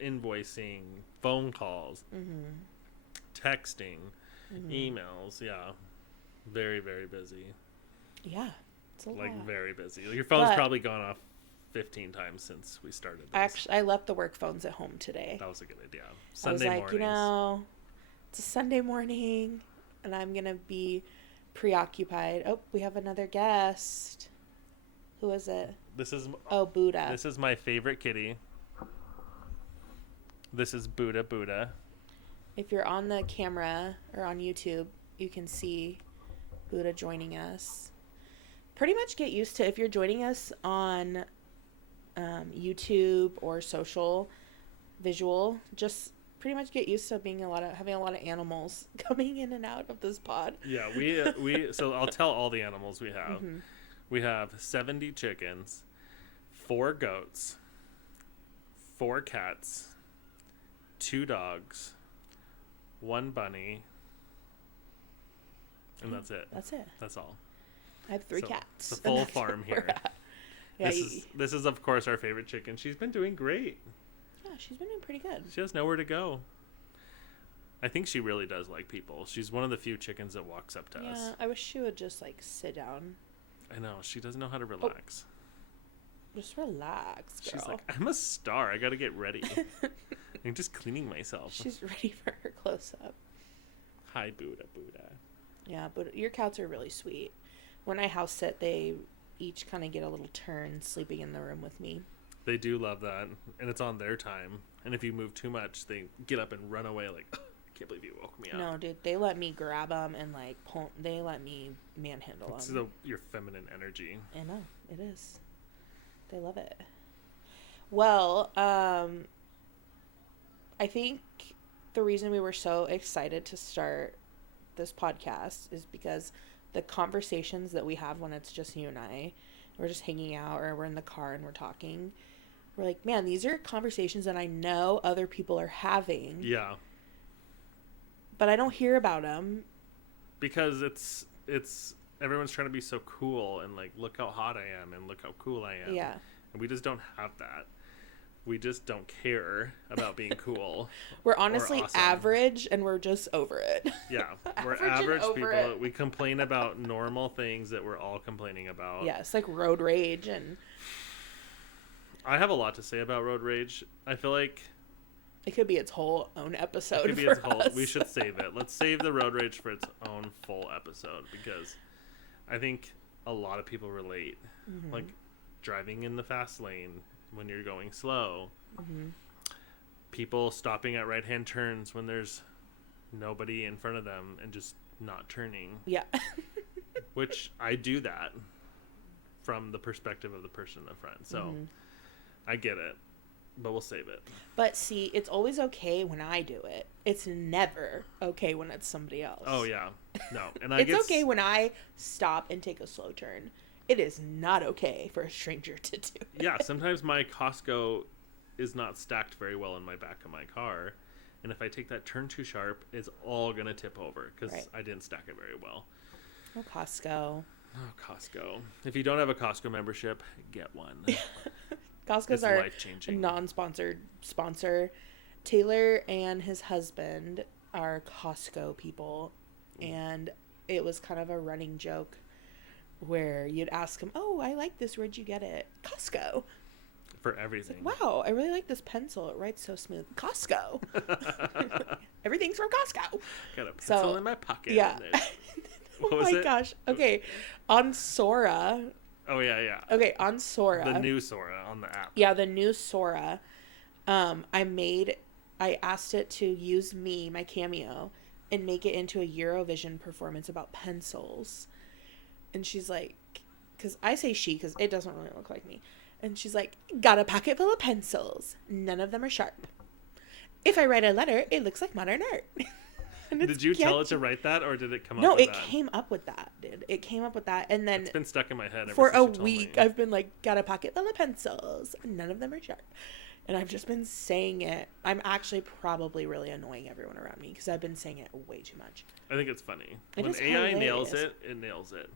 Invoicing, phone calls, texting, emails. Yeah. Very, very busy. Yeah. It's a lot. Very busy. Your phone's But- probably gone off 15 times since we started this. Actually, I left the work phones at home today. That was a good idea. I was Sunday like, mornings. it's a Sunday morning, and I'm going to be preoccupied. Oh, we have another guest. Who is it? This is Buddha. This is my favorite kitty. This is Buddha. If you're on the camera or on YouTube, you can see Buddha joining us. Pretty much get used to, if you're joining us on YouTube or social visual, just pretty much get used to having a lot of animals coming in and out of this pod. Yeah, we so I'll tell all the animals we have. We have 70 chickens, 4 goats, 4 cats, 2 dogs, 1 bunny, and that's it. That's it. That's all. I have 3 So, cats. it's a and full that's farm where we're here. at. Yeah, This is of course our favorite chicken. She's been doing great. yeah, she's been doing pretty good. She has nowhere to go. I think she really does like people. She's one of the few chickens that walks up to us. Yeah, I wish she would just like sit down. I know. She doesn't know how to relax. Just relax, girl. She's like, I'm a star. I got to get ready. I'm just cleaning myself. She's ready for her close up. Hi, Buddha, Buddha. Yeah, but your cats are really sweet. When I house sit, they each kind of get a little turn sleeping in the room with me. They do love that. And it's on their time. And if you move too much, they get up and run away like, I can't believe you woke me up. No, dude, they let me grab them and like they let me manhandle them. It's your feminine energy. I know, it is. They love it. Well, I think the reason we were so excited to start this podcast is because the conversations that we have when it's just you and I, we're just hanging out or we're in the car and we're talking, we're like, man, these are conversations that I know other people are having. Yeah. But I don't hear about them. Because it's everyone's trying to be so cool and like, look how hot I am and look how cool I am. Yeah. And we just don't have that. We just don't care about being cool. We're honestly awesome. average and we're just over it. Yeah. We're Average and average over people. it. We complain about normal things that we're all complaining about. Yeah, it's like road rage and I have a lot to say about road rage. I feel like it could be its whole own episode. it could be for its whole. us. We should save it. Let's save the road rage for its own full episode because I think a lot of people relate. Mm-hmm. Like driving in the fast lane when you're going slow. Mm-hmm. People stopping at right-hand turns when there's nobody in front of them and just not turning. Yeah. Which I do that from the perspective of the person in the front. So Mm-hmm. I get it, but we'll save it. But see, it's always okay when I do it. It's never okay when it's somebody else. Oh yeah, no, and It's okay when I stop and take a slow turn. It is not okay for a stranger to do it. Yeah, sometimes my Costco is not stacked very well in my back of my car, and if I take that turn too sharp, it's all gonna tip over because Right. I didn't stack it very well. Oh, Costco. Oh, Costco! If you don't have a Costco membership, get one. Costco's It's our life-changing. non-sponsored sponsor. Taylor and his husband are Costco people, and it was kind of a running joke where you'd ask him, "Oh, I like this. Where'd you get it?" Costco. For everything. Like, wow, I really like this pencil. It writes so smooth. Costco. Everything's from Costco. Got a pencil So, in my pocket. Yeah. And what Oh was my it? gosh. Okay. On Sora. Oh yeah, yeah. Okay, on Sora. The new Sora on the app. Yeah, the new Sora. I asked it to use me, my cameo, and make it into a Eurovision performance about pencils. And she's like, because I say she, because it doesn't really look like me. And she's like, got a pocket full of pencils. None of them are sharp. If I write a letter, it looks like modern art. And it's Did you tell it catchy. to write that, or did it come up No, with it that? came up with that, dude. It came up with that. And then It's been stuck in my head ever for since a you told week, me. I've been like, got a pocket full of pencils. None of them are sharp. And I've just been saying it. I'm actually probably really annoying everyone around me because I've been saying it way too much. I think it's funny. It When is AI nails hilarious. it, it nails it.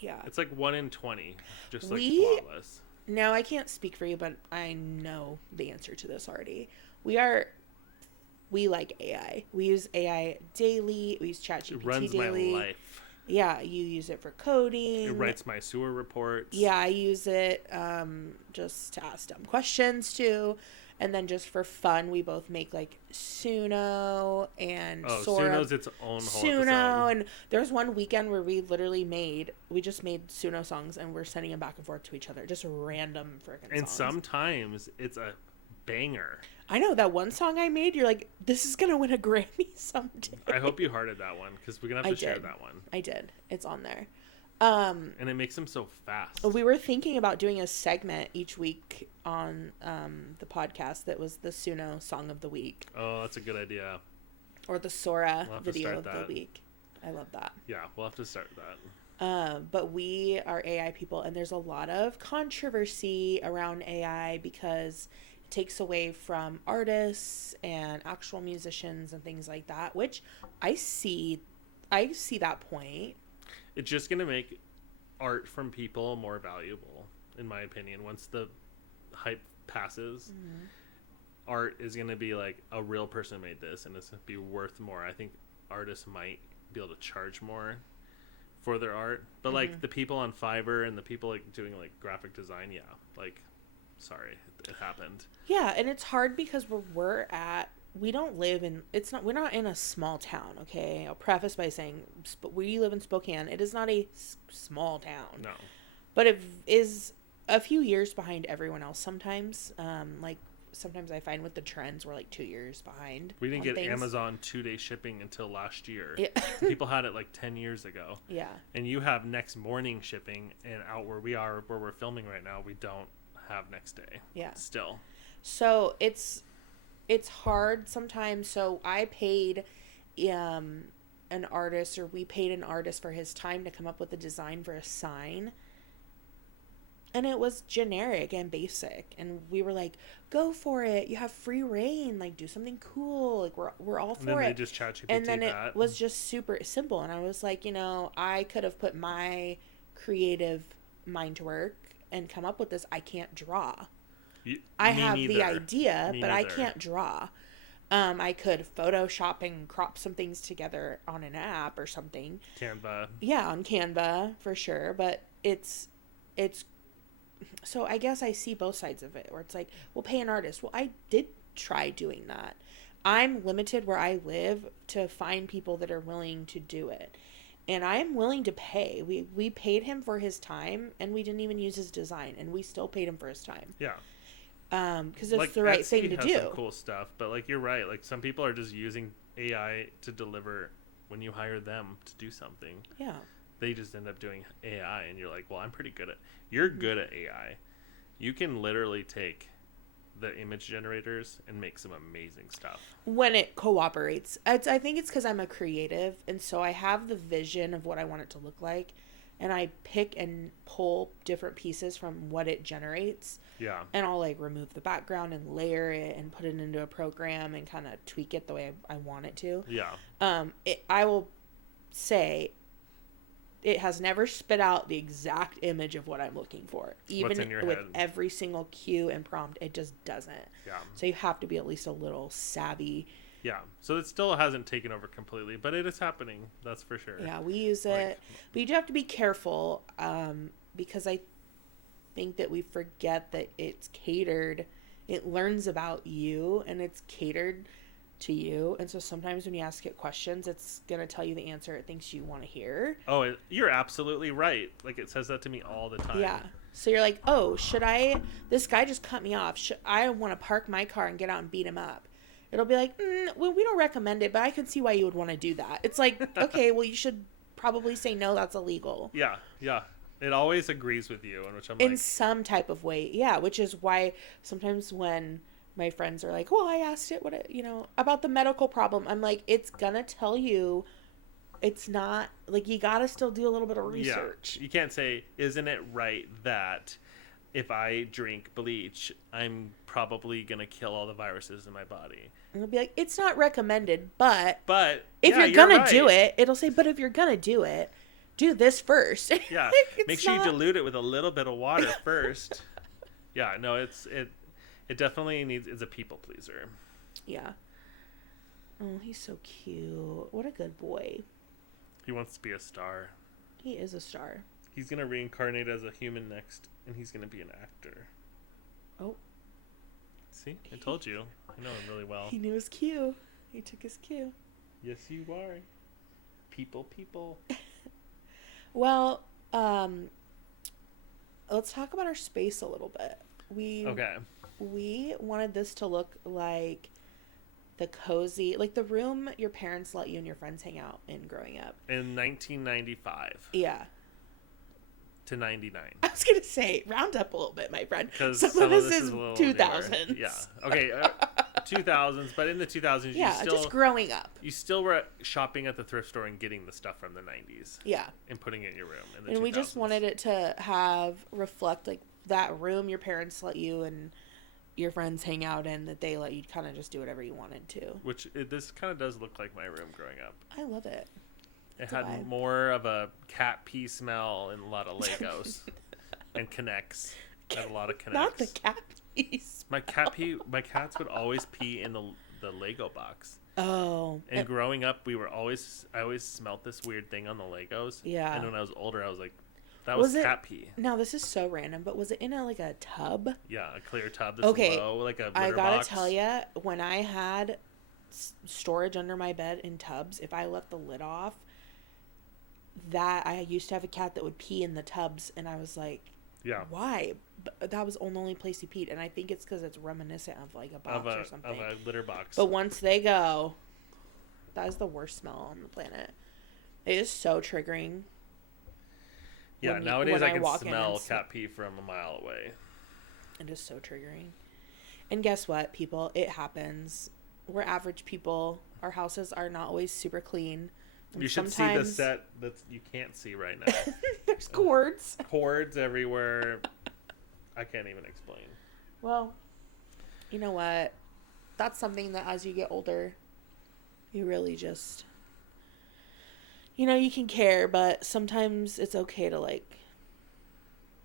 Yeah. It's like 1 in 20, just like We- flawless. Now, I can't speak for you, but I know the answer to this already. We like AI. We use AI daily. We use It ChatGPT runs daily. my life. Yeah, you use it for coding. It writes my sewer reports. Yeah, I use it just to ask dumb questions too. And then just for fun, we both make like Suno and Oh, Sora. Suno's its own whole Suno, episode. and there was one weekend where we just made Suno songs and we're sending them back and forth to each other, just random freaking songs. And sometimes it's a banger. I know that one song I made. You're like, this is gonna win a Grammy someday. I hope you hearted that one because we're gonna have I to share did. that one. I did. It's on there. And it makes them so fast. We were thinking about doing a segment each week on the podcast that was the Suno song of the week Oh, that's a good idea. or the Sora We'll have to video start of the that. week. I love that. Yeah, we'll have to start that. But we are AI people, and there's a lot of controversy around AI because it takes away from artists and actual musicians and things like that, which I see that point. It's just going to make art from people more valuable, in my opinion. Once the hype passes, art is going to be like, a real person made this, and it's going to be worth more. I think artists might be able to charge more for their art, but like the people on Fiverr and the people like doing like graphic design, sorry, it happened. Yeah, and it's hard because we're not in a small town, okay? I'll preface by saying we live in Spokane. It is not a small town. No. But it is a few years behind everyone else sometimes. Sometimes I find with the trends we're like 2 years behind. We didn't get things. Amazon 2-day shipping until last year. Yeah. People had it like 10 years ago. Yeah. And you have next morning shipping, and out where we're filming right now, we don't have next day. Yeah. Still. So it's hard sometimes. So I paid we paid an artist for his time to come up with a design for a sign. And it was generic and basic. And we were like, go for it. You have free reign. Like, do something cool. Like, we're all for it. And then they just ChatGPT and then that. It was just super simple. And I was like, I could have put my creative mind to work and come up with this. I can't draw. I have the idea, but I can't draw. I could Photoshop and crop some things together on an app or something. Canva. Yeah, on Canva for sure. But it's so I guess I see both sides of it, where it's like, we'll pay an artist. Well, I did try doing that. I'm limited where I live to find people that are willing to do it. And I'm willing to pay. We paid him for his time, and we didn't even use his design, and we still paid him for his time. Yeah. Because it's like, the right Etsy thing to has do. Some cool stuff, but like you're right. Like some people are just using AI to deliver when you hire them to do something. Yeah. They just end up doing AI, and you're like, well, I'm pretty good at. You're good at AI. You can literally take the image generators and make some amazing stuff when it cooperates. I think it's because I'm a creative, and so I have the vision of what I want it to look like, and I pick and pull different pieces from what it generates. Yeah. And I'll like remove the background and layer it and put it into a program and kind of tweak it the way I want it to. Yeah. I will say it has never spit out the exact image of what I'm looking for. Even What's in your with head? every single cue and prompt, it just doesn't. Yeah. So you have to be at least a little savvy. Yeah. So it still hasn't taken over completely, but it is happening. That's for sure. Yeah, we use it. But you do have to be careful because I think that we forget that it's catered. It learns about you, and it's catered to you. And so sometimes when you ask it questions, it's going to tell you the answer it thinks you want to hear. Oh, you're absolutely right. Like it says that to me all the time. Yeah. So you're like, oh, this guy just cut me off. I want to park my car and get out and beat him up. It'll be like, well, we don't recommend it, but I can see why you would want to do that. It's like, okay, well, you should probably say, no, that's illegal. Yeah. Yeah. It always agrees with you, and which I'm in some type of way. Yeah. Which is why sometimes when my friends are like, well, I asked it about the medical problem. I'm like, it's going to tell you. It's not like you got to still do a little bit of research. Yeah. You can't say, isn't it right that if I drink bleach, I'm probably going to kill all the viruses in my body. And it'll be like, it's not recommended, but if yeah, you're going right. to do it, it'll say, but if you're going to do it, do this first. Yeah. Make sure you dilute it with a little bit of water first. Yeah, no, it definitely is a people pleaser. Yeah. Oh, he's so cute. What a good boy. He wants to be a star. He is a star. He's going to reincarnate as a human next, and he's going to be an actor. Oh. See? I told you. I know him really well. He knew his cue. He took his cue. Yes, you are. People. Well, let's talk about our space a little bit. We wanted this to look like the cozy, like the room your parents let you and your friends hang out in growing up. In 1995. Yeah. To 99. I was going to say, round up a little bit, my friend. Because some of this is 2000s. Yeah. Okay. 2000s, but in the 2000s, just growing up. You still were shopping at the thrift store and getting the stuff from the 90s. Yeah. And putting it in your room. And 2000s. We just wanted it to reflect like that room your parents let you and your friends hang out in that they let you kind of just do whatever you wanted to. This kind of does look like my room growing up. I love it. It had more of a cat pee smell and a lot of Legos and Connects. It had a lot of Connects. Not the cat pee smell. My cats would always pee in the Lego box. Oh. And growing up, I always smelt this weird thing on the Legos. Yeah. And when I was older, I was like, that was cat pee. Now, this is so random, but was it in a tub? Yeah, a clear tub that's low, like a litter box. I gotta tell you, when I had storage under my bed in tubs, if I left the lid off, I used to have a cat that would pee in the tubs, and I was like, yeah, why? But that was the only place he peed, and I think it's because it's reminiscent of like a box or something. Of a litter box. But once they go, that is the worst smell on the planet. It is so triggering. Yeah, nowadays I can smell cat pee from a mile away. It is so triggering. And guess what, people? It happens. We're average people. Our houses are not always super clean. And you should see the set that you can't see right now. There's cords. Cords everywhere. I can't even explain. Well, you know what? That's something that as you get older, you really just... you can care, but sometimes it's okay to, like...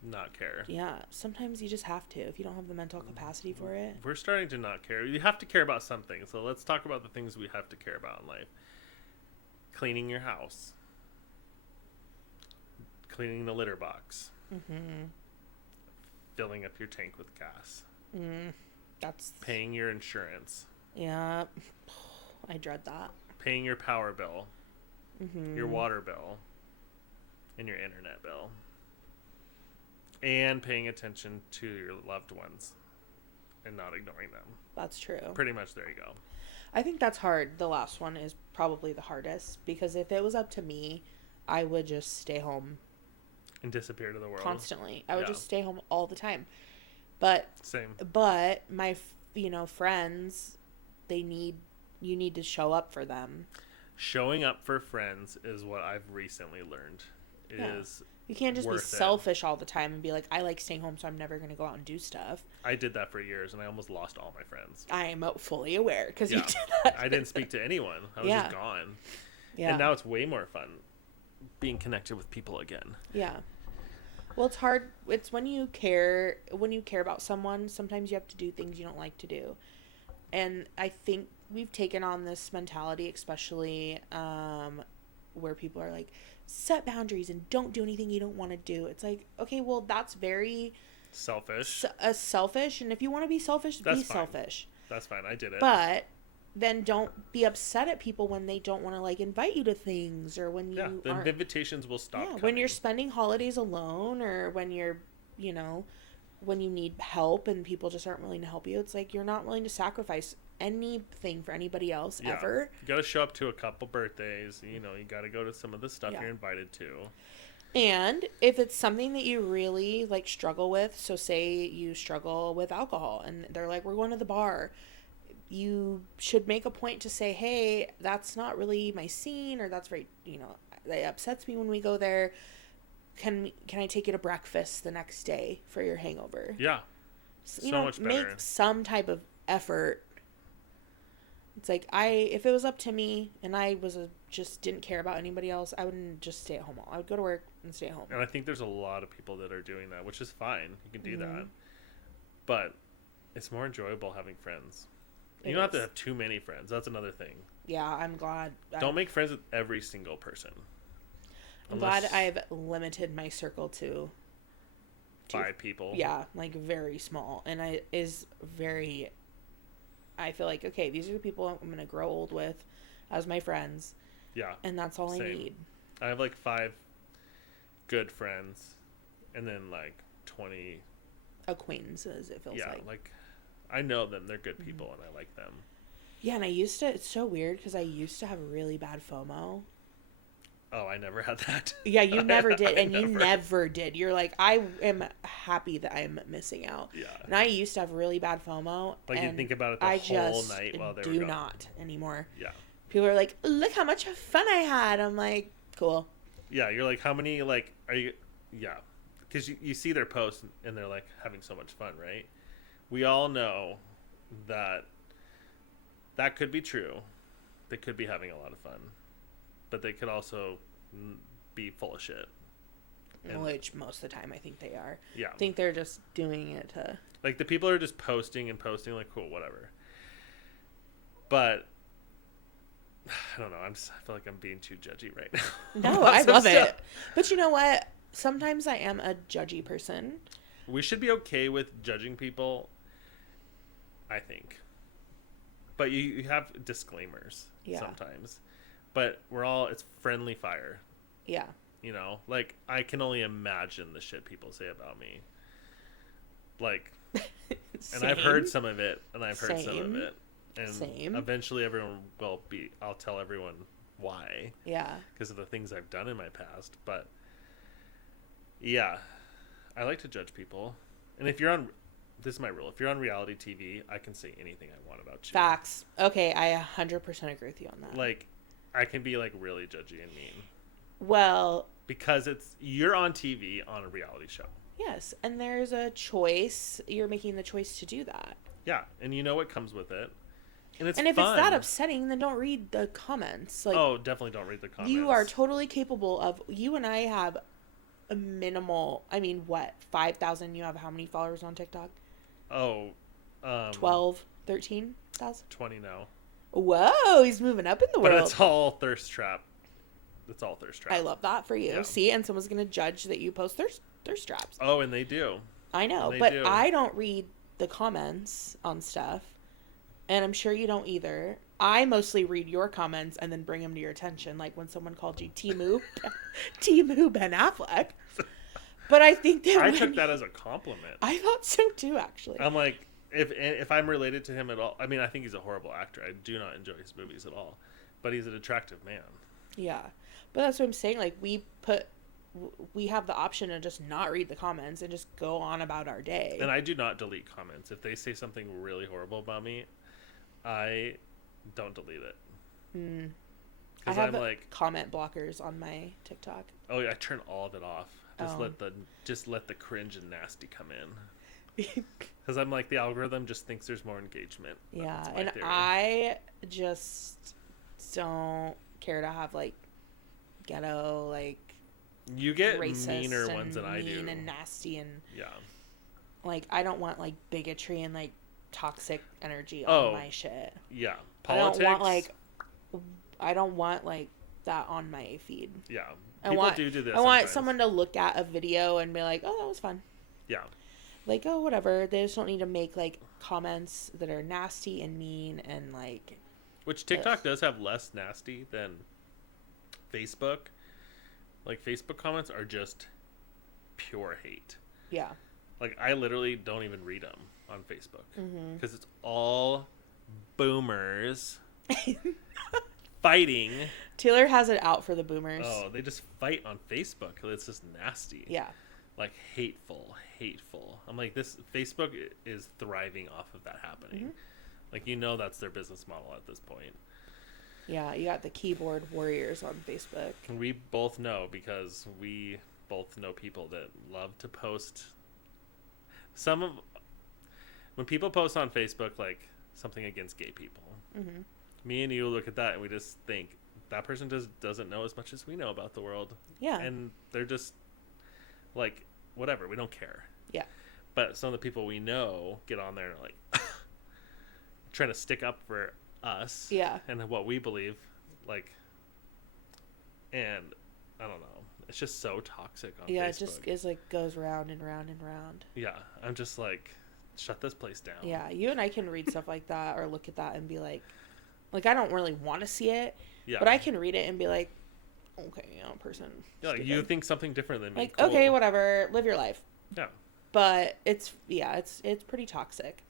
not care. Yeah, sometimes you just have to if you don't have the mental capacity for it. We're starting to not care. You have to care about something, so let's talk about the things we have to care about in life. Cleaning your house. Cleaning the litter box. Mm-hmm. Filling up your tank with gas. That's... paying your insurance. Yeah. I dread that. Paying your power bill. Mm-hmm. Your water bill. And your internet bill. And paying attention to your loved ones. And not ignoring them. That's true. Pretty much there you go. I think that's hard. The last one is probably the hardest. Because if it was up to me, I would just stay home. And disappear to the world. Constantly. I would just stay home all the time. But... same. But my, friends, you need to show up for them. Showing up for friends is what I've recently learned. You can't just be selfish all the time and be like, I like staying home, so I'm never going to go out and do stuff. I did that for years, and I almost lost all my friends. I am fully aware, because you did that. I didn't speak to anyone. I was just gone. Yeah. And now it's way more fun being connected with people again. Yeah. Well, it's hard. It's when you care about someone, sometimes you have to do things you don't like to do. And I think we've taken on this mentality, especially where people are like, set boundaries and don't do anything you don't want to do. It's like, okay, well, that's very selfish. Selfish, and if you want to be selfish, be selfish. That's fine. I did it. But then don't be upset at people when they don't want to like invite you to things, or when you the invitations will stop coming. When you're spending holidays alone, or when you're when you need help and people just aren't willing to help you. It's like you're not willing to sacrifice anything for anybody else ever. You gotta show up to a couple birthdays. You gotta go to some of the stuff you're invited to. And if it's something that you really like struggle with, so say you struggle with alcohol and they're like, we're going to the bar, you should make a point to say, hey, that's not really my scene, or that's very, that upsets me when we go there. Can I take you to breakfast the next day for your hangover? Yeah. So much better. Make some type of effort. It's like, if it was up to me and I just didn't care about anybody else, I wouldn't just stay at home. I would go to work and stay at home. And I think there's a lot of people that are doing that, which is fine. You can do that. But it's more enjoyable having friends. You don't have to have too many friends. That's another thing. Yeah, I'm glad. Don't make friends with every single person. I'm glad I've limited my circle to 5 people. Yeah, like very small. And I feel like, okay, these are the people I'm going to grow old with as my friends. Yeah. And that's all I need. I have like 5 good friends and then like 20 acquaintances, it feels like. Yeah, like I know them. They're good people and I like them. Yeah, and it's so weird because I used to have really bad FOMO. Oh, I never had that. Yeah, you never did. And you never did. You're like, I am happy that I'm missing out. Yeah. And I used to have really bad FOMO. Like you think about it the whole night while they were gone. I do not anymore. Yeah. People are like, look how much fun I had. I'm like, cool. Yeah, you're like, how many, like, are you... Yeah. Because you see their posts and they're like having so much fun, right? we all know that could be true. They could be having a lot of fun, but they could also be full of shit. Which most of the time I think they are. Yeah. I think they're just doing it to... Like, the people are just posting, like, cool, whatever. But, I don't know, I feel like I'm being too judgy right now. No, I love it. But you know what? Sometimes I am a judgy person. We should be okay with judging people, I think. But you have disclaimers sometimes. But it's friendly fire. Yeah. You know? Like, I can only imagine the shit people say about me. Like, and I've heard some of it, and I've heard some of it. And eventually I'll tell everyone why. Yeah. Because of the things I've done in my past. But, yeah. I like to judge people. And if you're on... This is my rule. If you're on reality TV, I can say anything I want about you. Facts. Okay, I 100% agree with you on that. Like, I can be, like, really judgy and mean. Well... Because you're on TV on a reality show. Yes, and there's a choice. You're making the choice to do that. Yeah, and you know what comes with it. And if it's that upsetting, then don't read the comments. Like, oh, definitely don't read the comments. You are totally capable of... You and I have a minimal... I mean, what? 5,000? You have how many followers on TikTok? Oh, 12, 13,000? 20 now. Whoa, he's moving up in the world. But it's all thirst trap. It's all thirst trap. I love that for you. Yeah. See, and someone's going to judge that you post thirst traps. Oh, and they do. I know, but I don't read the comments on stuff, and I'm sure you don't either. I mostly read your comments and then bring them to your attention, like when someone called you Timu Ben Affleck. But I think that I took that as a compliment. I thought so too, actually. I'm like, if I'm related to him at all, I mean, I think he's a horrible actor. I do not enjoy his movies at all, but he's an attractive man. Yeah, but that's what I'm saying. Like, we have the option to just not read the comments and just go on about our day. And I do not delete comments. If they say something really horrible about me, I don't delete it. I have comment blockers on my TikTok. Oh yeah, I turn all of it off. Just let the cringe and nasty come in. Because I'm like, the algorithm just thinks there's more engagement. Yeah, and theory. I just don't care to have like ghetto, like, you get meaner ones than I do. Mean and nasty and yeah. Like, I don't want like bigotry and like toxic energy on my shit. Yeah, politics. I don't want like that on my feed. Yeah. People do this. I want someone to look at a video and be like, "Oh, that was fun." Yeah. Like, oh, whatever. They just don't need to make like comments that are nasty and mean and like. Which TikTok does have less nasty than Facebook. Like, Facebook comments are just pure hate. Yeah. Like, I literally don't even read them on Facebook because it's all boomers fighting. Taylor has it out for the boomers. Oh, they just fight on Facebook. It's just nasty. Yeah. Like, hateful. I'm like, this Facebook is thriving off of that happening. Like, that's their business model at this point. Yeah, you got the keyboard warriors on Facebook. And we both know, because we both know people that love to post. When people post on Facebook, like, something against gay people, me and you look at that and we just think, that person doesn't know as much as we know about the world. Yeah. And they're just, like, whatever, we don't care. Yeah. But some of the people we know get on there and, like, trying to stick up for us. Yeah. And what we believe, like, and I don't know. It's just so toxic on Facebook. Yeah, it just is like goes round and round and round. Yeah. I'm just like, shut this place down. Yeah, you and I can read stuff like that or look at that and be like I don't really want to see it. Yeah. But I can read it and be like, okay, person. Yeah, like, you think something different than me. Like, cool. Okay, whatever, live your life. Yeah. But it's pretty toxic.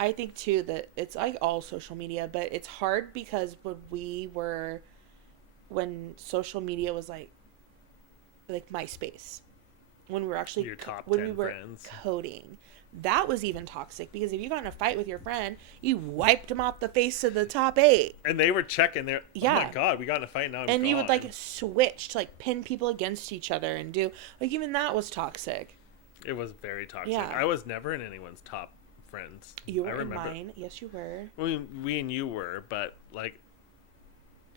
I think too that it's like all social media, but it's hard because when social media was like MySpace, when we were actually your top 10 friends. Coding, that was even toxic because if you got in a fight with your friend, you wiped them off the face of the top 8. And they were checking their, yeah. Oh my God, we got in a fight now. And you would like switch to like pin people against each other and do like even that was toxic. It was very toxic. Yeah. I was never in anyone's top friends. You were I in remember. mine. Yes, you were. We and you were, but like,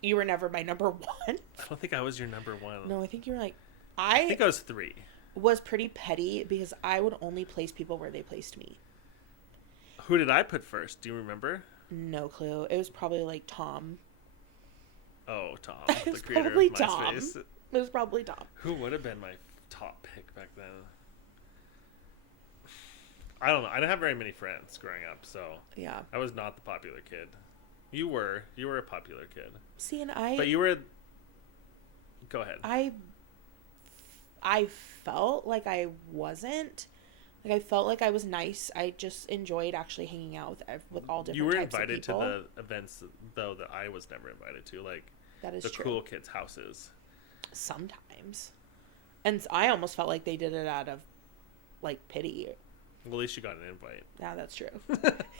You were never my number one. I don't think I was your number one. No, I think you were like... I think I was 3. was pretty petty because I would only place people where they placed me. Who did I put first? Do you remember? No clue. It was probably like Tom. Oh, Tom, It the was creator probably of Tom. MySpace. It was probably Tom. Who would have been my top pick back then? I don't know. I didn't have very many friends growing up, so Yeah. I was not the popular kid. You were a popular kid, See, and but you were. Go ahead. I felt like I wasn't. Like, I felt like I was nice. I just enjoyed actually hanging out with all different You were types invited of to people. the events though that I was never invited to, like That is the true. cool kids' houses. Sometimes. And I almost felt like they did it out of, like, pity. Well, at least you got an invite. Yeah, that's true.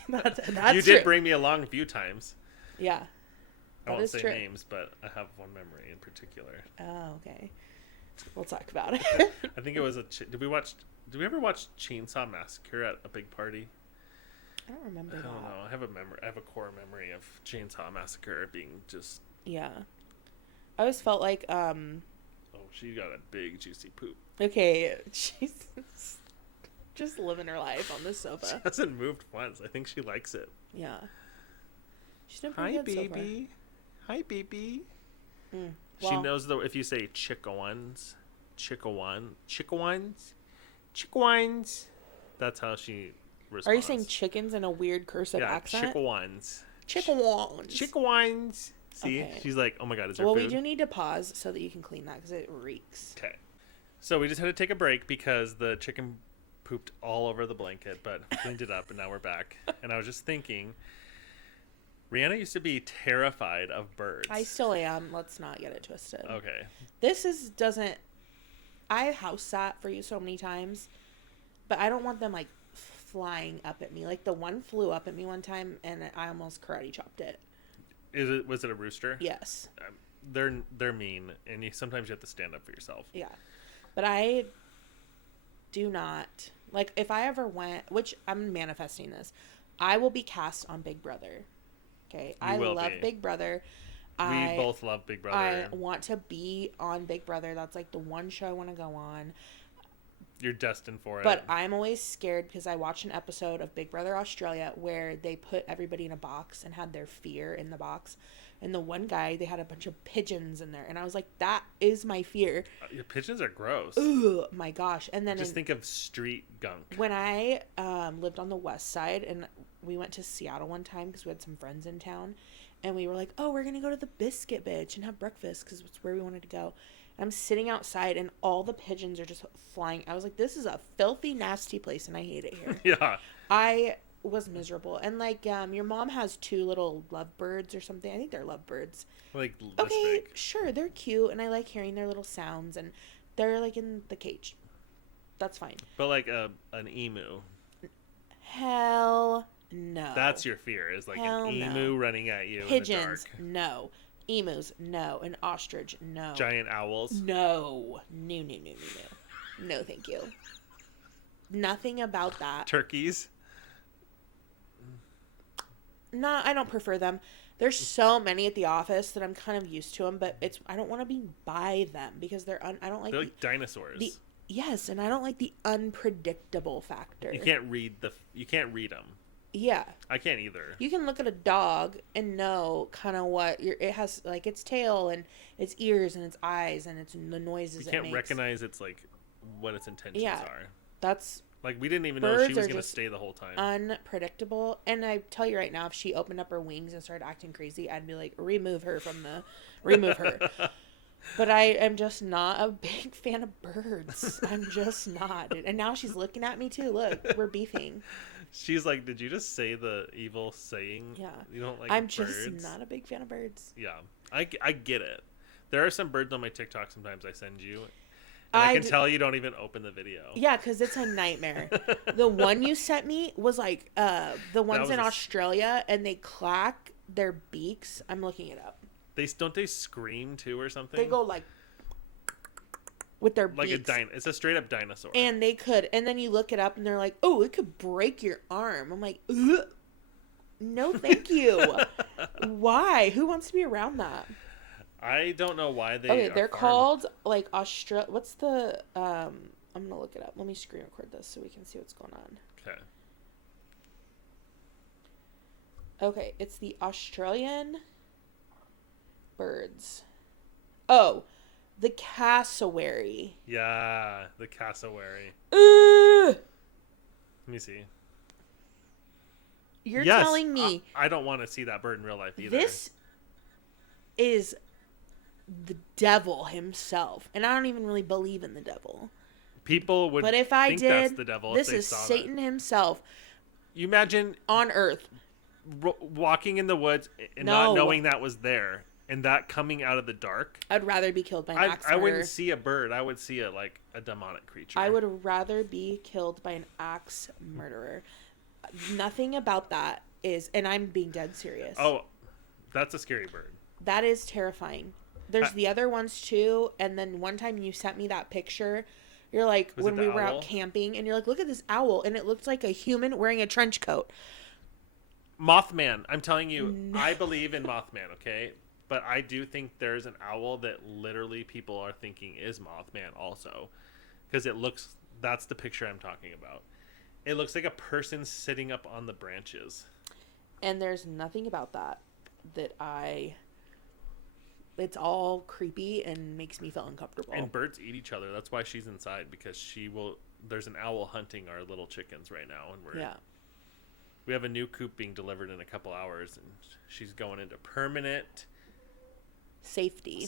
that's You true. did bring me along a few times. Yeah. I won't is say true. names, but I have one memory in particular. Oh, okay. We'll talk about it. I think it was Did we ever watch Chainsaw Massacre at a big party? I don't remember I that. don't know. I have a core memory of Chainsaw Massacre being just. Yeah. I always felt like, Oh, she got a big juicy poop. okay, she's just living her life on the She sofa. hasn't moved once. I think she likes it. Yeah. She's been pretty good so far. Hi, baby. Mm. She Well, knows though if you say chickawans, that's how she responds. are you saying chickens in a weird cursive accent? chickawans. Chickawans. Chickawans. See, Okay. she's like, oh my god, is there Well, food? we do need to pause so that you can clean that because it reeks. Okay. So we just had to take a break because the chicken pooped all over the blanket, but we cleaned it up and now we're back. And I was just thinking, Reanna used to be terrified of birds. I still am. Let's not get it twisted. Okay. Doesn't. I house sat for you so many times, but I don't want them like flying up at me. Like the one flew up at me one time and I almost karate chopped it. Was it a rooster? Yes. They're mean, and sometimes you have to stand up for yourself. Yeah. But I do not, like, if I ever went, which I'm manifesting this, I will be cast on Big Brother. Okay? I will love be. Big Brother. We both love Big Brother. I want to be on Big Brother. That's like the one show I want to go on. You're destined for it. But I'm always scared because I watched an episode of Big Brother Australia where they put everybody in a box and had their fear in the box. And the one guy, they had a bunch of pigeons in there. And I was like, that is my fear. Your pigeons are gross. Ugh, my gosh. And then Just think of street gunk. when I lived on the west side and we went to Seattle one time because we had some friends in town. And we were like, oh, we're going to go to the Biscuit Bitch and have breakfast because it's where we wanted to go. I'm sitting outside and all the pigeons are just flying. I was like, this is a filthy, nasty place and I hate it here. Yeah. I was miserable. And like, your mom has 2 little lovebirds or something. I think they're lovebirds. Like, this Okay, big. sure, they're cute and I like hearing their little sounds and they're like in the cage. That's fine. But like an emu. Hell no. That's your fear, is like Hell an no. emu running at you in the Pigeons, dark. no. Emus, no. An ostrich, no. Giant owls. No. No, no, no, no, no. No, thank you. Nothing about that. Turkeys. No, I don't prefer them. There's so many at the office that I'm kind of used to them, but I don't want to be by them because I don't like They're like dinosaurs. yes, and I don't like the unpredictable factor. You can't read them. Yeah. I can't either. You can look at a dog and know kind of what it has, like its tail and its ears and its eyes and its the noises You it can't makes. recognize its like what its intentions Yeah. are. That's Like we didn't even know Birds she was are gonna just stay the whole time. unpredictable. And I tell you right now, if she opened up her wings and started acting crazy, I'd be like, remove her. But I am just not a big fan of birds. I'm just not. And now she's looking at me too. Look, we're beefing. She's like, did you just say the evil saying? Yeah. You don't like I'm birds? just not a big fan of birds. Yeah. I get it. There are some birds on my TikTok sometimes I send you. And I can tell you don't even open the video. Yeah, because it's a nightmare. The one you sent me was like the ones in Australia, and they clack their beaks. I'm looking it up. Don't they scream too or something? They go like with their like beaks. it's a straight up dinosaur. And they could, and then you look it up and they're like, oh, it could break your arm. I'm like, ugh, no, thank you. Why? Who wants to be around that? I don't know why they. Okay, they're called like What's the? I'm gonna look it up. Let me screen record this so we can see what's going on. Okay. Okay, it's the Australian birds. Oh, the cassowary. Yeah, the cassowary. Ugh! Let me see. You're Yes, telling me I don't want to see that bird in real life either. this is the devil himself, and I don't even really believe in the devil. People would But if I think did, that's the devil. this if they is saw Satan himself That. You imagine on Earth. walking in the woods and not knowing that was there, and that coming out of the dark. I'd rather be killed by an axe I murderer. wouldn't see a bird. I would see a demonic creature. I would rather be killed by an axe murderer. Nothing about that is, and I'm being dead serious. Oh, that's a scary bird. That is terrifying. There's the other ones too, and then one time you sent me that picture. You're like, Was when it the we were owl? out camping, and you're like, look at this owl, and it looked like a human wearing a trench coat. Mothman. I'm telling you, I believe in Mothman, okay? But I do think there's an owl that literally people are thinking is Mothman also. Because that's the picture I'm talking about. It looks like a person sitting up on the branches. And there's nothing about that it's all creepy and makes me feel uncomfortable. And birds eat each other. That's why she's inside, because there's an owl hunting our little chickens right now. And we have a new coop being delivered in a couple hours, and she's going into permanent Safety.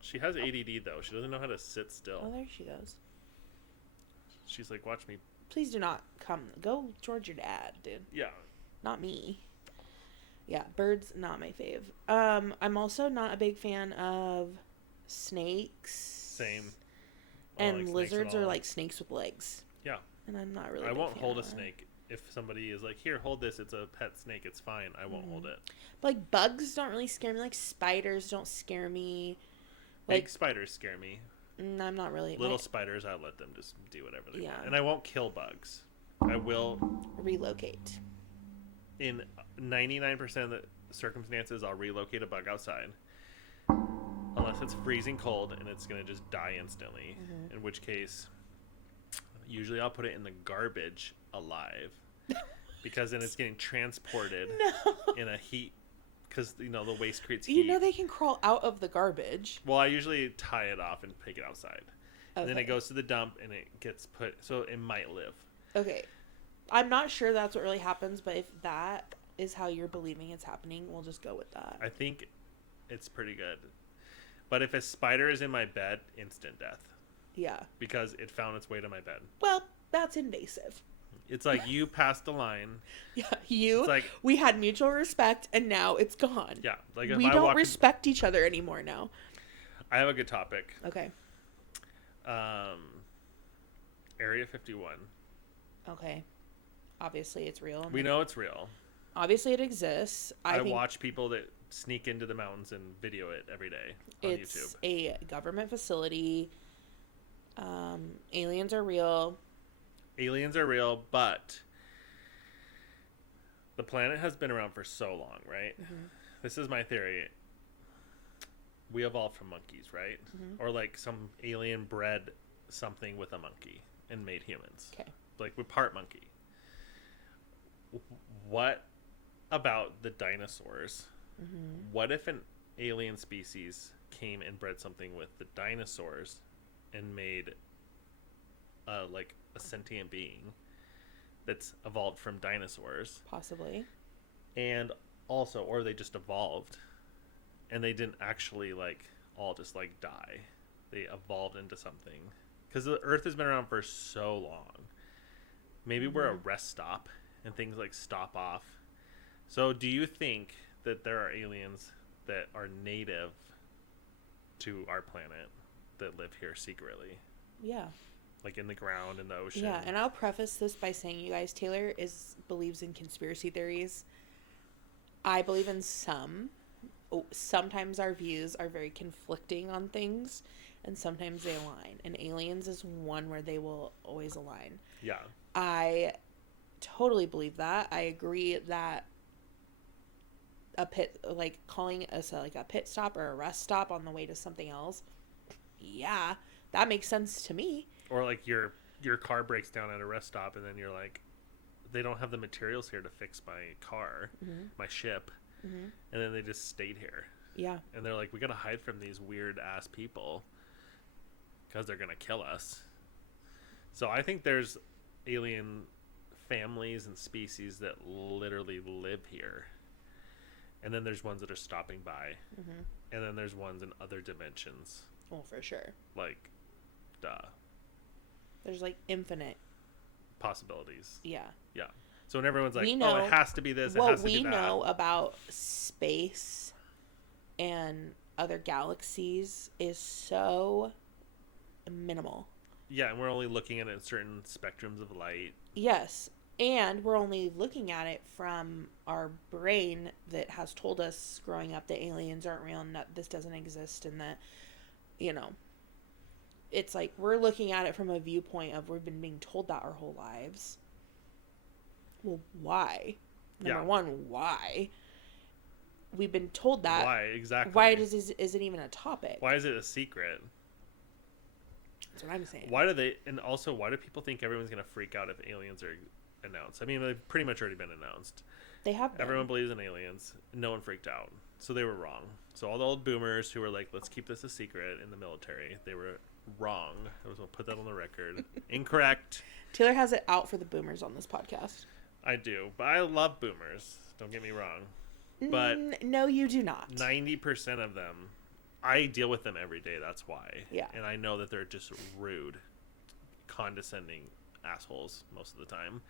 She has ADD though. She doesn't know how to sit still. Oh, there she goes. She's like, watch me. Please do not come. Go towards your dad, dude. Yeah. Not me. Yeah, birds, not my fave. I'm also not a big fan of snakes. Same. And like lizards are like snakes with legs. Yeah. And I'm not really I a big won't fan hold a of that. snake. If somebody is like, here, hold this, it's a pet snake, it's fine. I won't hold it. But like bugs don't really scare me. Like spiders don't scare me. Big Like spiders scare me. I'm not really. Little spiders, I let them just do whatever they Yeah. want. And I won't kill bugs. I will. Relocate. In 99% of the circumstances, I'll relocate a bug outside. Unless it's freezing cold and it's going to just die instantly. In which case, usually I'll put it in the garbage alive. Because then it's getting transported in a heat. Because, the waste creates heat. They can crawl out of the garbage. Well, I usually tie it off and take it outside. Okay. And then it goes to the dump and it gets put. So it might live. Okay. I'm not sure that's what really happens, but if that is how you're believing it's happening, we'll just go with that. I think it's pretty good. But if a spider is in my bed, instant death. Yeah. Because it found its way to my bed. Well, that's invasive. It's like you passed the line. Yeah, It's like, we had mutual respect, and now it's gone. yeah. Like if We I don't walk respect each other anymore now. I have a good topic. Okay. Area 51. Okay. Obviously, it's real. We know it's real. Obviously, it exists. I think watch people that sneak into the mountains and video it every day on it's YouTube. a government facility. Aliens are real. Aliens are real, but the planet has been around for so long, right? This is my theory. We evolved from monkeys, right? Or like some alien bred something with a monkey and made humans. Okay. Like we're part monkey. What about the dinosaurs? What if an alien species came and bred something with the dinosaurs and made like a sentient being that's evolved from dinosaurs? Possibly. And also, or they just evolved and they didn't actually all just die. They evolved into something. Because the Earth has been around for so long. Maybe we're a rest stop and things stop off. So do you think that there are aliens that are native to our planet that live here secretly? Yeah. Like in the ground, in the ocean? Yeah, and I'll preface this by saying, you guys, Taylor believes in conspiracy theories. I believe in some. Sometimes our views are very conflicting on things, and sometimes they align. And aliens is one where they will always align. Yeah. I totally believe that. I agree that calling us a pit stop or a rest stop on the way to something else, yeah, that makes sense to me. Or like your car breaks down at a rest stop, and then you're like, they don't have the materials here to fix my car, my ship, and then they just stayed here. Yeah. And they're like, we gotta hide from these weird ass people because they're gonna kill us. So I think there's alien families and species that literally live here. And then there's ones that are stopping by. And then there's ones in other dimensions. Well, for sure. Like, duh. There's like infinite possibilities. Yeah. Yeah. So when everyone's like, know, oh, it has to be this, it what has to be that. What we know about space and other galaxies is so minimal. Yeah, and we're only looking at it in certain spectrums of light. Yes. And we're only looking at it from our brain that has told us growing up that aliens aren't real and that this doesn't exist, and that, you know, it's like we're looking at it from a viewpoint of we've been being told that our whole lives. Well, why? Number one, why? We've been told that. Why, exactly. Why is it even a topic? Why is it a secret? That's what I'm saying. Why do people think everyone's going to freak out if aliens are announced? I mean, they've pretty much already been announced. They have been. Everyone believes in aliens. No one freaked out. So they were wrong. So all the old boomers who were like, let's keep this a secret in the military, they were wrong. I was going to put that on the record. Incorrect. Taylor has it out for the boomers on this podcast. I do. But I love boomers. Don't get me wrong. But no, you do not. 90% of them, I deal with them every day. That's why. Yeah. And I know that they're just rude, condescending assholes most of the time.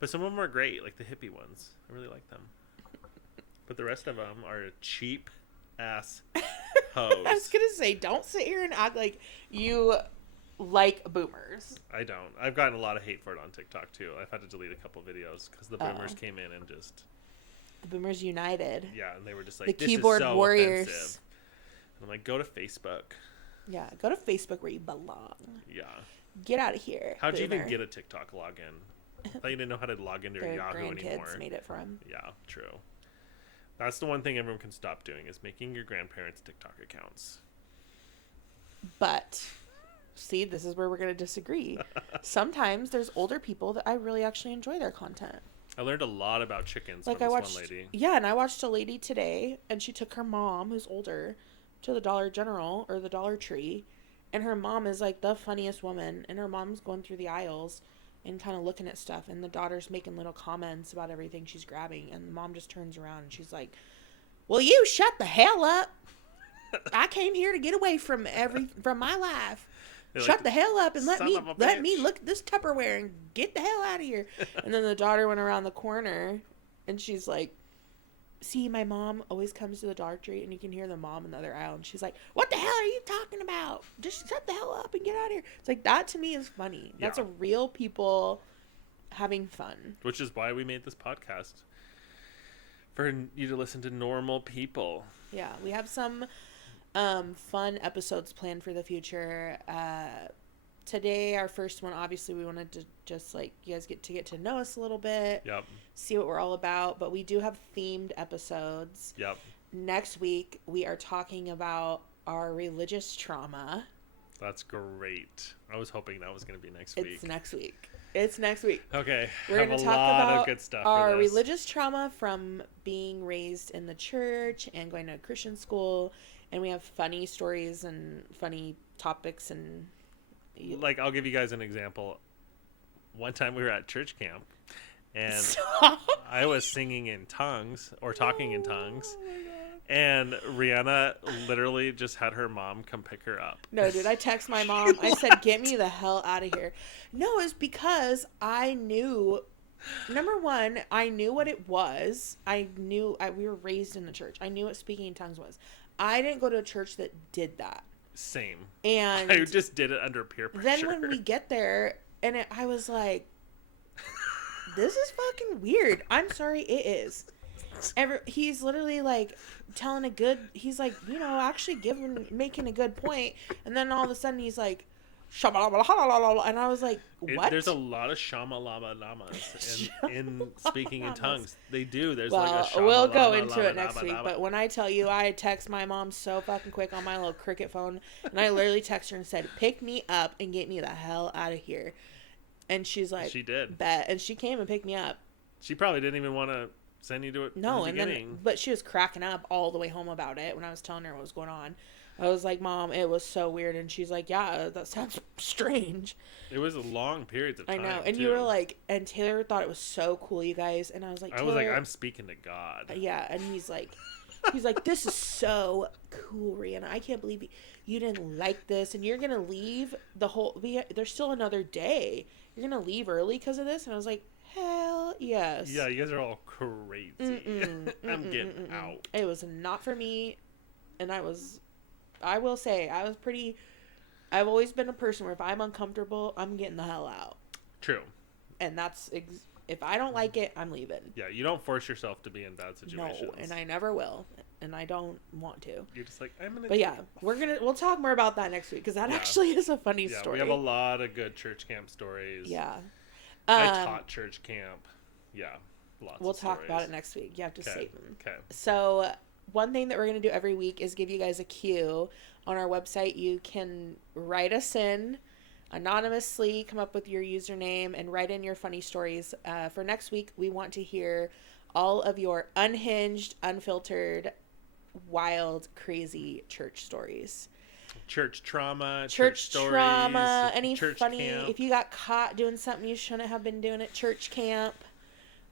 But some of them are great, like the hippie ones. I really like them. But the rest of them are cheap ass hoes. I was gonna say, don't sit here and act like you like boomers. I don't. I've gotten a lot of hate for it on TikTok too. I've had to delete a couple videos because the boomers came in and just... The boomers united. Yeah, and they were just like, the this keyboard is so warriors. offensive. And I'm like, go to Facebook. Yeah, go to Facebook where you belong. Yeah. Get out of here. How'd you boomer. even get a TikTok login? I thought you didn't know how to log into your Yahoo anymore. Grandkids made it for him. Yeah, true. That's the one thing everyone can stop doing is making your grandparents' TikTok accounts. But, see, this is where we're going to disagree. Sometimes there's older people that I really actually enjoy their content. I learned a lot about chickens Like from I this watched, one lady. Yeah, and I watched a lady today, and she took her mom, who's older, to the Dollar General or the Dollar Tree, and her mom is like the funniest woman, and her mom's going through the aisles and kind of looking at stuff, and the daughter's making little comments about everything she's grabbing, and the mom just turns around and she's like, "Will you shut the hell up? I came here to get away from my life. They're Shut like, the hell up and let me bitch." look at this Tupperware and get the hell out of here." And then the daughter went around the corner, and she's like, "See, my mom always comes to the Dollar Tree," and you can hear the mom in the other aisle, and she's like, "What the hell are you talking about? Just shut the hell up and get out of here." It's like, that to me is funny. That's Yeah. a real people having fun. Which is why we made this podcast. For you to listen to normal people. Yeah, we have some fun episodes planned for the future. Today, our first one, obviously, we wanted to just like you guys get to know us a little bit. Yep. See what we're all about. But we do have themed episodes. Yep. Next week, we are talking about our religious trauma. That's great. I was hoping that was going to be next week. It's next week. It's next week. Okay. We're going going to to talk of about good stuff our for this. religious trauma from being raised in the church and going to a Christian school. And we have funny stories and funny topics. And like, I'll give you guys an example. One time we were at church camp, and Stop. I was singing in tongues or talking in tongues. And Reanna literally just had her mom come pick her up. No, dude, I text my mom. I said, "Get me the hell out of here." No, it's because I knew, number one, I knew what it was. We were raised in the church. I knew what speaking in tongues was. I didn't go to a church that did that. Same. And I just did it under peer pressure. then when we get there, and I was like, this is fucking weird. I'm sorry, it is. He's literally like telling he's like, actually making a good point, and then all of a sudden he's like, shamalama, and I was like, what? There's a lot of shamalama-lamas in speaking in tongues. They do. There's like a shamalama. We'll go into it next week, but when I tell you, I text my mom so fucking quick on my little cricket phone, and I literally text her and said, pick me up and get me the hell out of here. And she's like, she did. Bet. And she came and picked me up. She probably didn't even want to send you to it. No, but she was cracking up all the way home about it when I was telling her what was going on. I was like, Mom, it was so weird. And she's like, yeah, that sounds strange. It was a long period of time. I know. And you were like, and Taylor thought it was so cool, you guys. And I was like, I'm speaking to God. Yeah. And he's like, this is so cool, Reanna. I can't believe you didn't like this. And you're going to leave there's still another day. You're going to leave early because of this? And I was like, hell yes. Yeah, you guys are all crazy. I'm getting out. It was not for me. And I will say, I've always been a person where if I'm uncomfortable, I'm getting the hell out. True. And that's, if I don't like it, I'm leaving. Yeah, you don't force yourself to be in bad situations. No, and I never will. And I don't want to. You're just like, I'm going to. But yeah, we'll talk more about that next week because that actually is a funny story. We have a lot of good church camp stories. Yeah. I taught church camp. Yeah, lots We'll of talk stories. about it next week. You have to save them. Okay. So one thing that we're going to do every week is give you guys a cue. On our website, you can write us in anonymously, come up with your username, and write in your funny stories. For next week, we want to hear all of your unhinged, unfiltered, wild, crazy church stories. Church trauma, church stories, trauma, any church funny, camp. if you got caught doing something you shouldn't have been doing at church camp,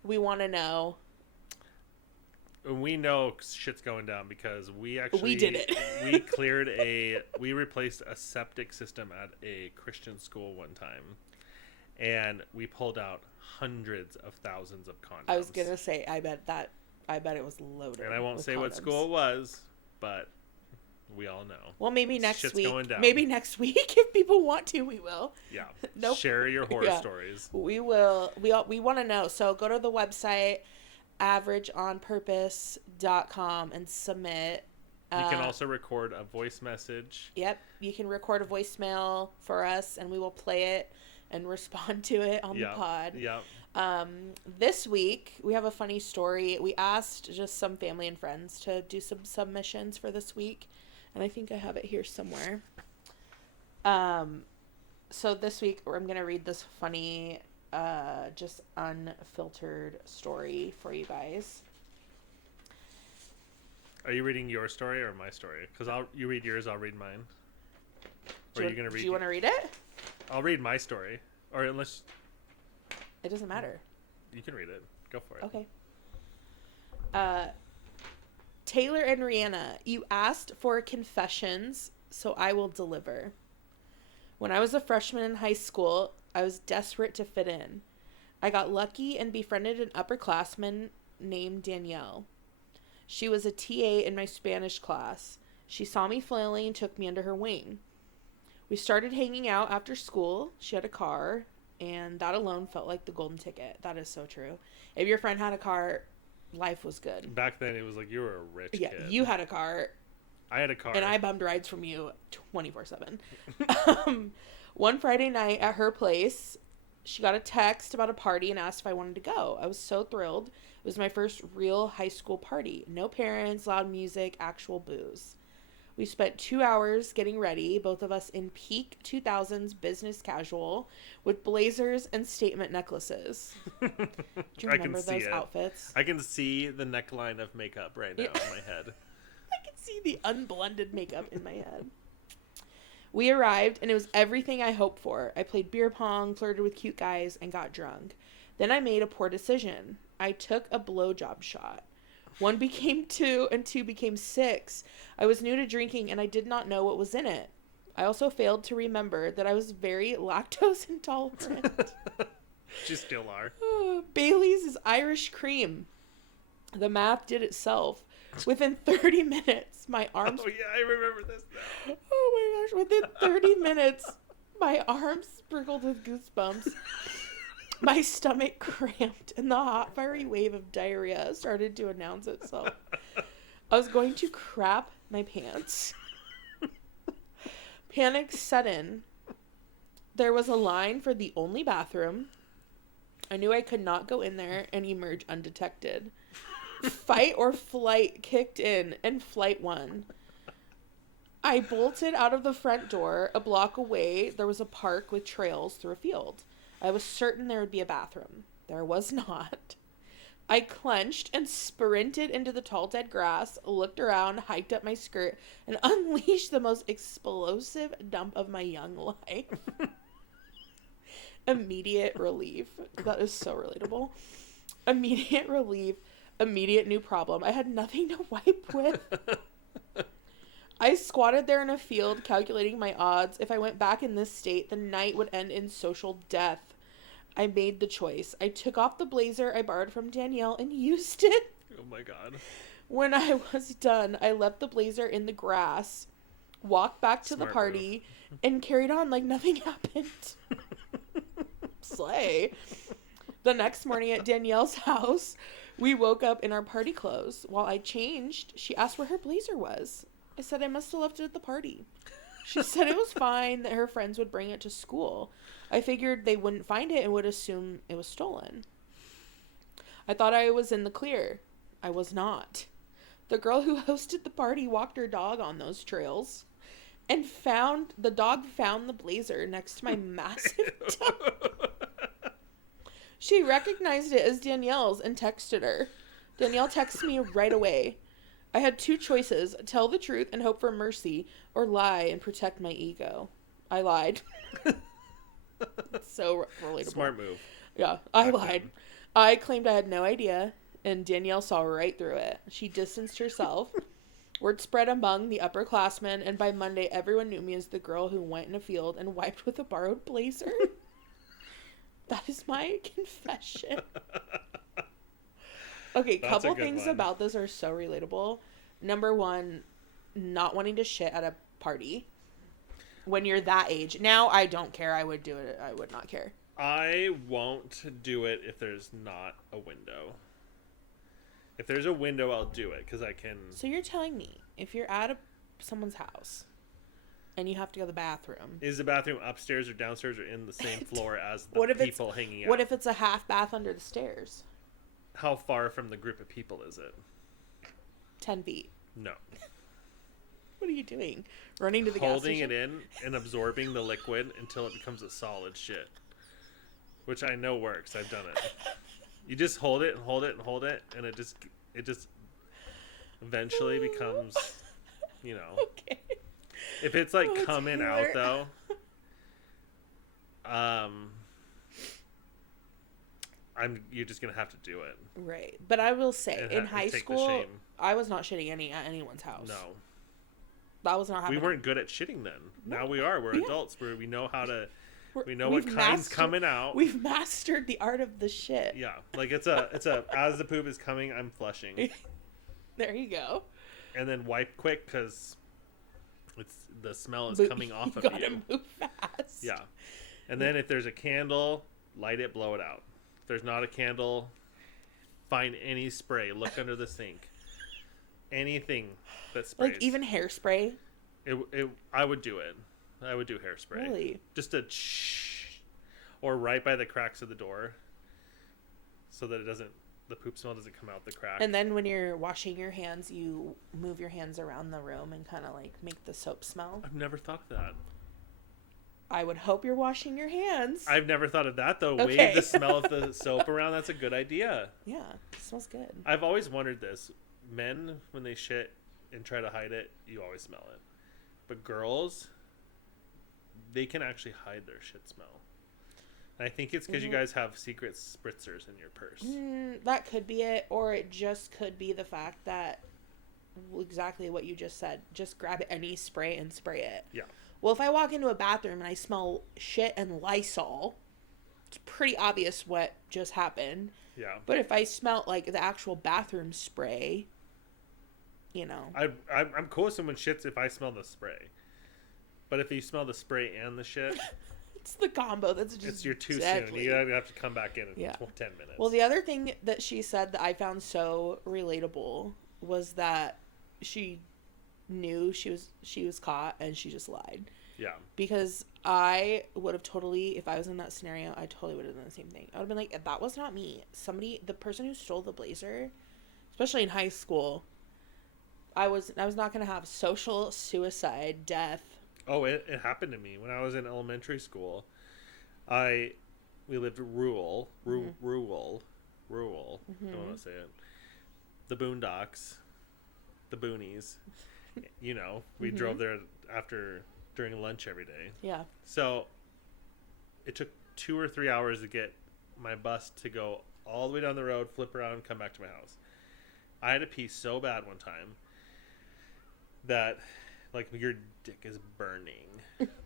we want to know. We know shit's going down because we did it. we replaced a septic system at a Christian school one time, and we pulled out hundreds of thousands of condoms. I was gonna say, I bet it was loaded. And I won't say what school it was, but we all know. Well, maybe next shit's week. Going down. Maybe next week, if people want to, we will. Yeah. Nope. Share your horror stories. We will. We want to know. So go to the website, averageonpurpose.com, and submit. You can also record a voice message. Yep. You can record a voicemail for us, and we will play it and respond to it on the pod. Yep. This week, we have a funny story. We asked just some family and friends to do some submissions for this week, and I think I have it here somewhere. So this week, I'm going to read this funny, just unfiltered story for you guys. Are you reading your story or my story? Because you read yours, I'll read mine. Or are you going to read? Do you want to read it? I'll read my story, or unless. It doesn't matter. You can read it. Go for it. Okay. Taylor and Reanna, you asked for confessions, so I will deliver. When I was a freshman in high school, I was desperate to fit in. I got lucky and befriended an upperclassman named Danielle. She was a TA in my Spanish class. She saw me flailing and took me under her wing. We started hanging out after school. She had a car, and that alone felt like the golden ticket. That is so true. If your friend had a car, life was good. Back then, it was like you were a rich kid. Yeah, you had a car. I had a car. And I bummed rides from you 24/7. One Friday night at her place, she got a text about a party and asked if I wanted to go. I was so thrilled. It was my first real high school party. No parents, loud music, actual booze. We spent 2 hours getting ready, both of us in peak 2000s business casual with blazers and statement necklaces. Do you remember those outfits? I can see the neckline of makeup right now in my head. I can see the unblended makeup in my head. We arrived, and it was everything I hoped for. I played beer pong, flirted with cute guys, and got drunk. Then I made a poor decision. I took a blowjob shot. 1 became 2, and 2 became 6. I was new to drinking, and I did not know what was in it. I also failed to remember that I was very lactose intolerant. You still are. Bailey's is Irish cream. The math did itself. Within 30 minutes, my arms... Oh, yeah, I remember this now. Oh, my gosh. Within 30 minutes, my arms sprinkled with goosebumps. My stomach cramped and the hot, fiery wave of diarrhea started to announce itself. I was going to crap my pants. Panic set in. There was a line for the only bathroom. I knew I could not go in there and emerge undetected. Fight or flight kicked in, and flight won. I bolted out of the front door. A block away, there was a park with trails through a field. I was certain there would be a bathroom. There was not. I clenched and sprinted into the tall dead grass, looked around, hiked up my skirt, and unleashed the most explosive dump of my young life. Immediate relief. That is so relatable. Immediate relief. Immediate new problem. I had nothing to wipe with. I squatted there in a field, calculating my odds. If I went back in this state, the night would end in social death. I made the choice. I took off the blazer I borrowed from Danielle and used it. Oh my god. When I was done, I left the blazer in the grass, walked back to Smart the party, and carried on like nothing happened. Slay. The next morning at Danielle's house, we woke up in our party clothes. While I changed, she asked where her blazer was. I said I must have left it at the party. She said it was fine, that her friends would bring it to school. I figured they wouldn't find it and would assume it was stolen. I thought I was in the clear. I was not. The girl who hosted the party walked her dog on those trails and the dog found the blazer next to my massive tub. She recognized it as Danielle's and texted her. Danielle texted me right away. I had two choices: tell the truth and hope for mercy, or lie and protect my ego. I lied. It's so relatable. Smart move. Yeah, I lied. I claimed I had no idea, and Danielle saw right through it. She distanced herself. Word spread among the upperclassmen, and by Monday, everyone knew me as the girl who went in a field and wiped with a borrowed blazer. That is my confession. Okay, couple things about this are so relatable. Number one, not wanting to shit at a party when you're that age. Now I don't care. I would do it. I would not care. I won't do it if there's not a window. If there's a window, I'll do it because I can. So you're telling me if you're at someone's house and you have to go to the bathroom. Is the bathroom upstairs or downstairs or in the same floor as the people hanging out? What if it's a half bath under the stairs? How far from the group of people is it? 10 feet. No. What are you doing? Running to the gas Holding station? it in and absorbing the liquid until it becomes a solid shit. Which I know works. I've done it. You just hold it and hold it and hold it, and it just eventually becomes, you know. Okay. If it's like coming out though, you're just gonna have to do it. Right. But I will say, in high take the school, shame. I was not shitting at anyone's house. No. That was not happening. We weren't good at shitting then. Now we are. We're adults. We know how to. We know we've what kind's coming out. We've mastered the art of the shit. Yeah, like it's a as the poop is coming, I'm flushing. There you go. And then wipe quick because the smell is But coming off of gotta you. move fast. Yeah, and then if there's a candle, light it, blow it out. If there's not a candle, find any spray. Look under the sink. Anything that sprays. Like even hairspray. I would do it. I would do hairspray. Really? Just a or right by the cracks of the door, so that the poop smell doesn't come out the crack. And then when you're washing your hands, you move your hands around the room and kind of like make the soap smell. I've never thought of that. I would hope you're washing your hands. I've never thought of that though. Okay. Wave the smell of the soap around. That's a good idea. Yeah, it smells good. I've always wondered this. Men, when they shit and try to hide it, you always smell it. But girls, they can actually hide their shit smell. And I think it's because you guys have secret spritzers in your purse. That could be it, or it just could be the fact that exactly what you just said. Just grab any spray and spray it. Yeah. Well, if I walk into a bathroom and I smell shit and Lysol, it's pretty obvious what just happened. Yeah. But if I smell like the actual bathroom spray, you know. I'm cool with someone shits if I smell the spray. But if you smell the spray and the shit, It's the combo. That's just It's you're too deadly. soon. You have to come back in 10 minutes. Well, the other thing that she said that I found so relatable was that she knew she was caught and she just lied. Yeah. Because I would have totally, if I was in that scenario, I totally would have done the same thing. I would have been like, that was not me. The person who stole the blazer, especially in high school, I was not going to have social suicide, death. Oh, it happened to me when I was in elementary school. We lived rural. Mm-hmm. I don't want to say it. The boondocks, the boonies. You know, we drove there during lunch every day. Yeah. So it took 2 or 3 hours to get my bus to go all the way down the road, flip around, and come back to my house. I had to pee so bad one time that, like, your dick is burning.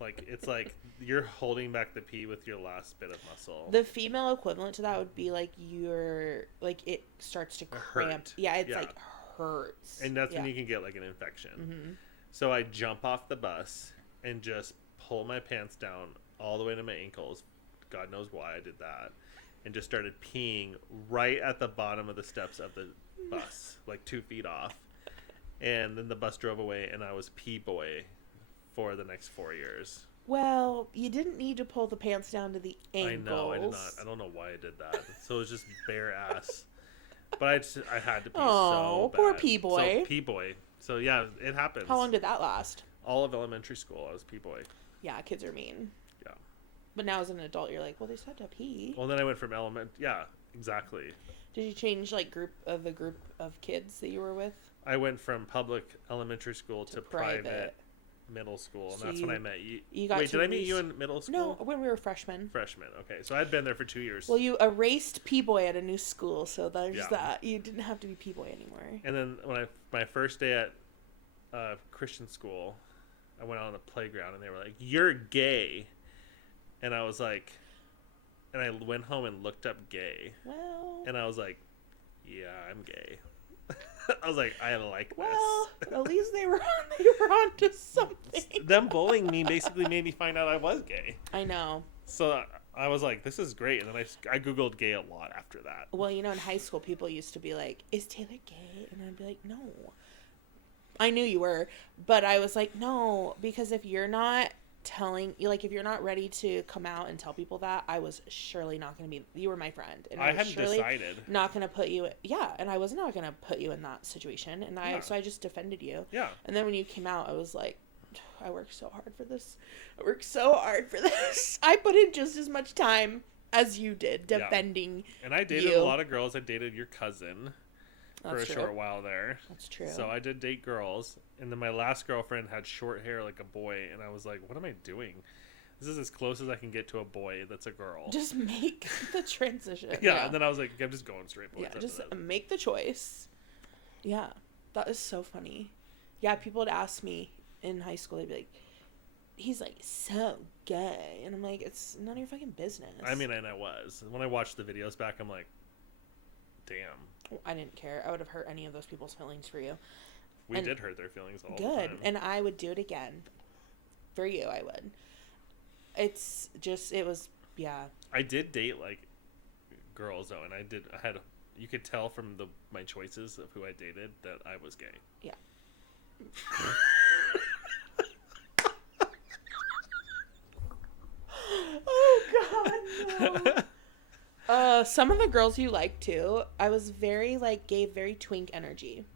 Like, it's like you're holding back the pee with your last bit of muscle. The female equivalent to that would be like it starts to cramp. Hurt. Yeah, it's like hurts. And that's when you can get like an infection. Mm-hmm. So I jump off the bus and just pull my pants down all the way to my ankles. God knows why I did that. And just started peeing right at the bottom of the steps of the bus, like 2 feet off. And then the bus drove away, and I was pee boy for the next 4 years. Well, you didn't need to pull the pants down to the ankles. I know, I did not. I don't know why I did that. So it was just bare ass. But I had to pee so bad. Poor pee boy. So pee boy. So yeah, it happens. How long did that last? All of elementary school, I was pee boy. Yeah, kids are mean. Yeah. But now as an adult, you're like, well, they just had to pee. Well, then I went from yeah, exactly. Did you change like the group of kids that you were with? I went from public elementary school to private middle school, and So that's when I met you. Wait, did I meet you in middle school? No, when we were freshmen. Freshman, okay. So I'd been there for 2 years. Well, you erased P-Boy at a new school, so there's Yeah. that. You didn't have to be P-Boy anymore. And then when my first day at Christian school, I went out on the playground, and they were like, "You're gay," and I was like, and I went home and looked up gay, Well, and I was like, "Yeah, I'm gay." I was like, I like well, this. at least they were onto something. Them bullying me basically made me find out I was gay. I know. So I was like, this is great. And then I Googled gay a lot after that. Well, you know, in high school, people used to be like, is Taylor gay? And I'd be like, no. I knew you were, but I was like, no, because if you're not if you're not ready to come out and tell people that, I was surely not going to be, you were my friend. And I was hadn't surely decided. not going to put you, and I was not going to put you in that situation. And so I just defended you. Yeah. And then when you came out, I was like, I worked so hard for this. I put in just as much time as you did defending you. And I dated a lot of girls. I dated your cousin for a short while there. That's true. So I did date girls. And then my last girlfriend had short hair like a boy. And I was like, what am I doing? This is as close as I can get to a boy that's a girl. Just make the transition. Yeah. And then I was like, I'm just going straight boys. Yeah, just make the choice. Yeah. That is so funny. Yeah, people would ask me in high school, they'd be like, he's like so gay. And I'm like, it's none of your fucking business. I mean, and I was. When I watched the videos back, I'm like, damn. I didn't care. I would have hurt any of those people's feelings for you. We did hurt their feelings all the time. Good. And I would do it again. For you, I would. It's just, it was, yeah. I did date, like, girls, though, and you could tell from my choices of who I dated that I was gay. Yeah. Oh, God, no. Some of the girls you liked, too, I was gave very twink energy.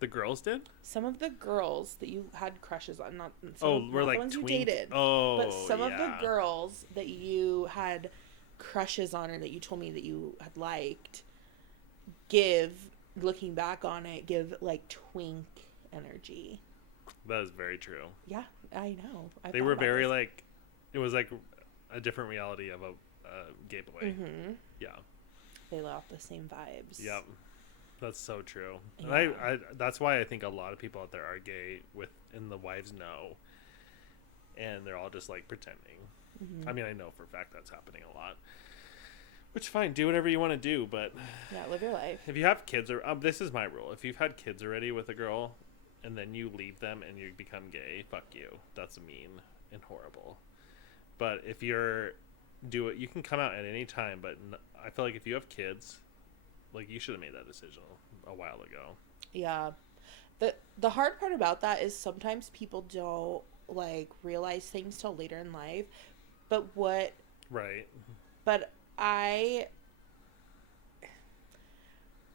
The girls did? Some of the girls that you had crushes on, not we're like the ones twink. you dated. Oh, but some of the yeah. girls that you had crushes on, or that you told me that you had liked, looking back on it, give like twink energy. That is very true. Yeah, I know. They were very like, it was like a different reality of a gay boy. Mm-hmm. Yeah. They let off the same vibes. Yep. That's so true. Yeah. And I that's why I think a lot of people out there are gay and the wives know. And they're all just like pretending. Mm-hmm. I mean, I know for a fact that's happening a lot. Which, fine, do whatever you want to do, but... Yeah, live your life. If you have kids, this is my rule. If you've had kids already with a girl, and then you leave them and you become gay, fuck you. That's mean and horrible. But if you can come out at any time. But I feel like if you have kids, like, you should have made that decision a while ago. Yeah. The hard part about that is sometimes people don't, like, realize things till later in life. Right. But I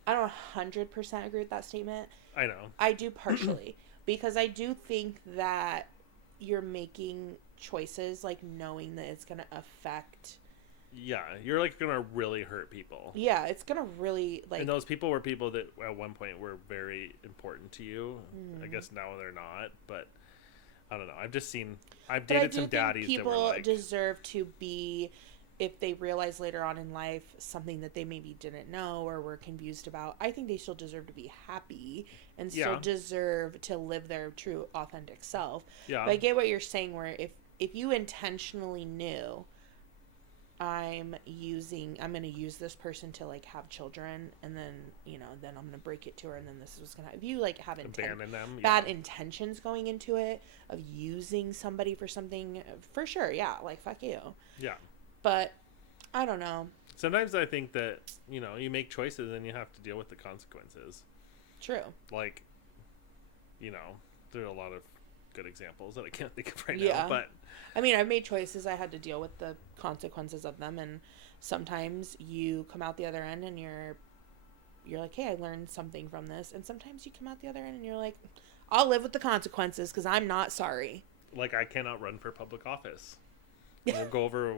don't 100% agree with that statement. I know. I do partially. Because I do think that you're making choices, like, knowing that it's going to affect... Yeah, you're, like, going to really hurt people. Yeah, it's going to really, like... And those people were people that at one point were very important to you. I guess now they're not, but I don't know. I've dated some daddies that were like... People deserve to be, if they realize later on in life something that they maybe didn't know or were confused about, I think they still deserve to be happy and still deserve to live their true, authentic self. Yeah. But I get what you're saying, where if you intentionally knew... I'm going to use this person to, like, have children, and then, you know, then I'm going to break it to her, and then this is what's going to... If you, like, have bad intentions going into it, of using somebody for something, for sure, yeah, like, fuck you. Yeah. But, I don't know. Sometimes I think that, you know, you make choices and you have to deal with the consequences. True. Like, you know, there are a lot of good examples that I can't think of right now, but... I mean, I've made choices. I had to deal with the consequences of them, and sometimes you come out the other end and you're like, hey, I learned something from this, and sometimes you come out the other end and you're like, I'll live with the consequences because I'm not sorry. Like, I cannot run for public office. We'll go over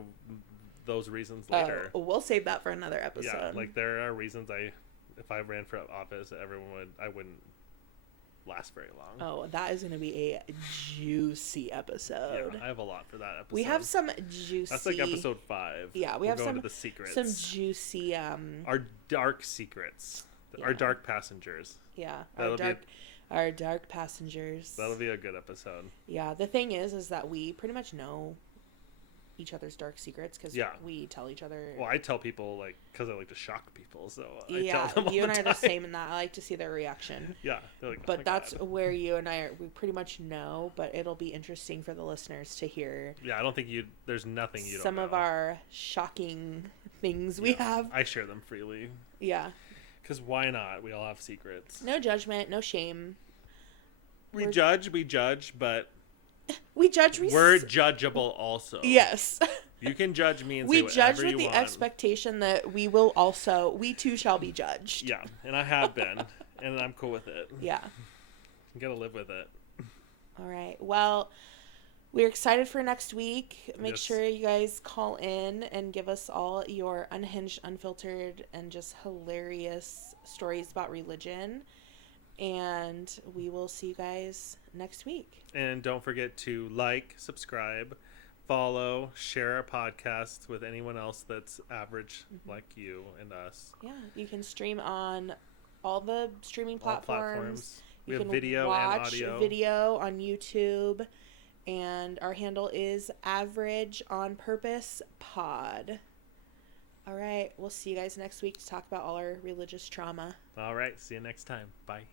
those reasons later. We'll save that for another episode. Yeah, like, there are reasons if I ran for office, I wouldn't last very long. Oh, that is going to be a juicy episode. Yeah, I have a lot for that episode. We have some juicy... That's like episode 5. Yeah, we'll have go some into the secrets. Some juicy... Our dark secrets. Yeah. Our dark passengers. Yeah, our dark passengers. That'll be a good episode. Yeah, the thing is that we pretty much know each other's dark secrets because we tell each other. Well, I tell people, like, because I like to shock people, so I tell them all you and the I are the same in that. I like to see their reaction. Yeah, they're like, but that's where you and I we pretty much know. But it'll be interesting for the listeners to hear. Yeah, I don't think there's nothing you don't know. Some of our shocking things we have. I share them freely. Yeah. Because why not? We all have secrets. No judgment, no shame. We judge, but we judge. We're judgeable also. Yes. You can judge me and we say whatever you want. We judge with the expectation that we too shall be judged. Yeah, and I have been, and I'm cool with it. Yeah. You gotta live with it. All right. Well, we're excited for next week. Make sure you guys call in and give us all your unhinged, unfiltered, and just hilarious stories about religion. And we will see you guys next week. And don't forget to like, subscribe, follow, share our podcasts with anyone else that's average like you and us. Yeah, you can stream on all the streaming platforms. We have video and audio. Watch video on YouTube. And our handle is Average on Purpose Pod. All right, we'll see you guys next week to talk about all our religious trauma. All right, see you next time. Bye.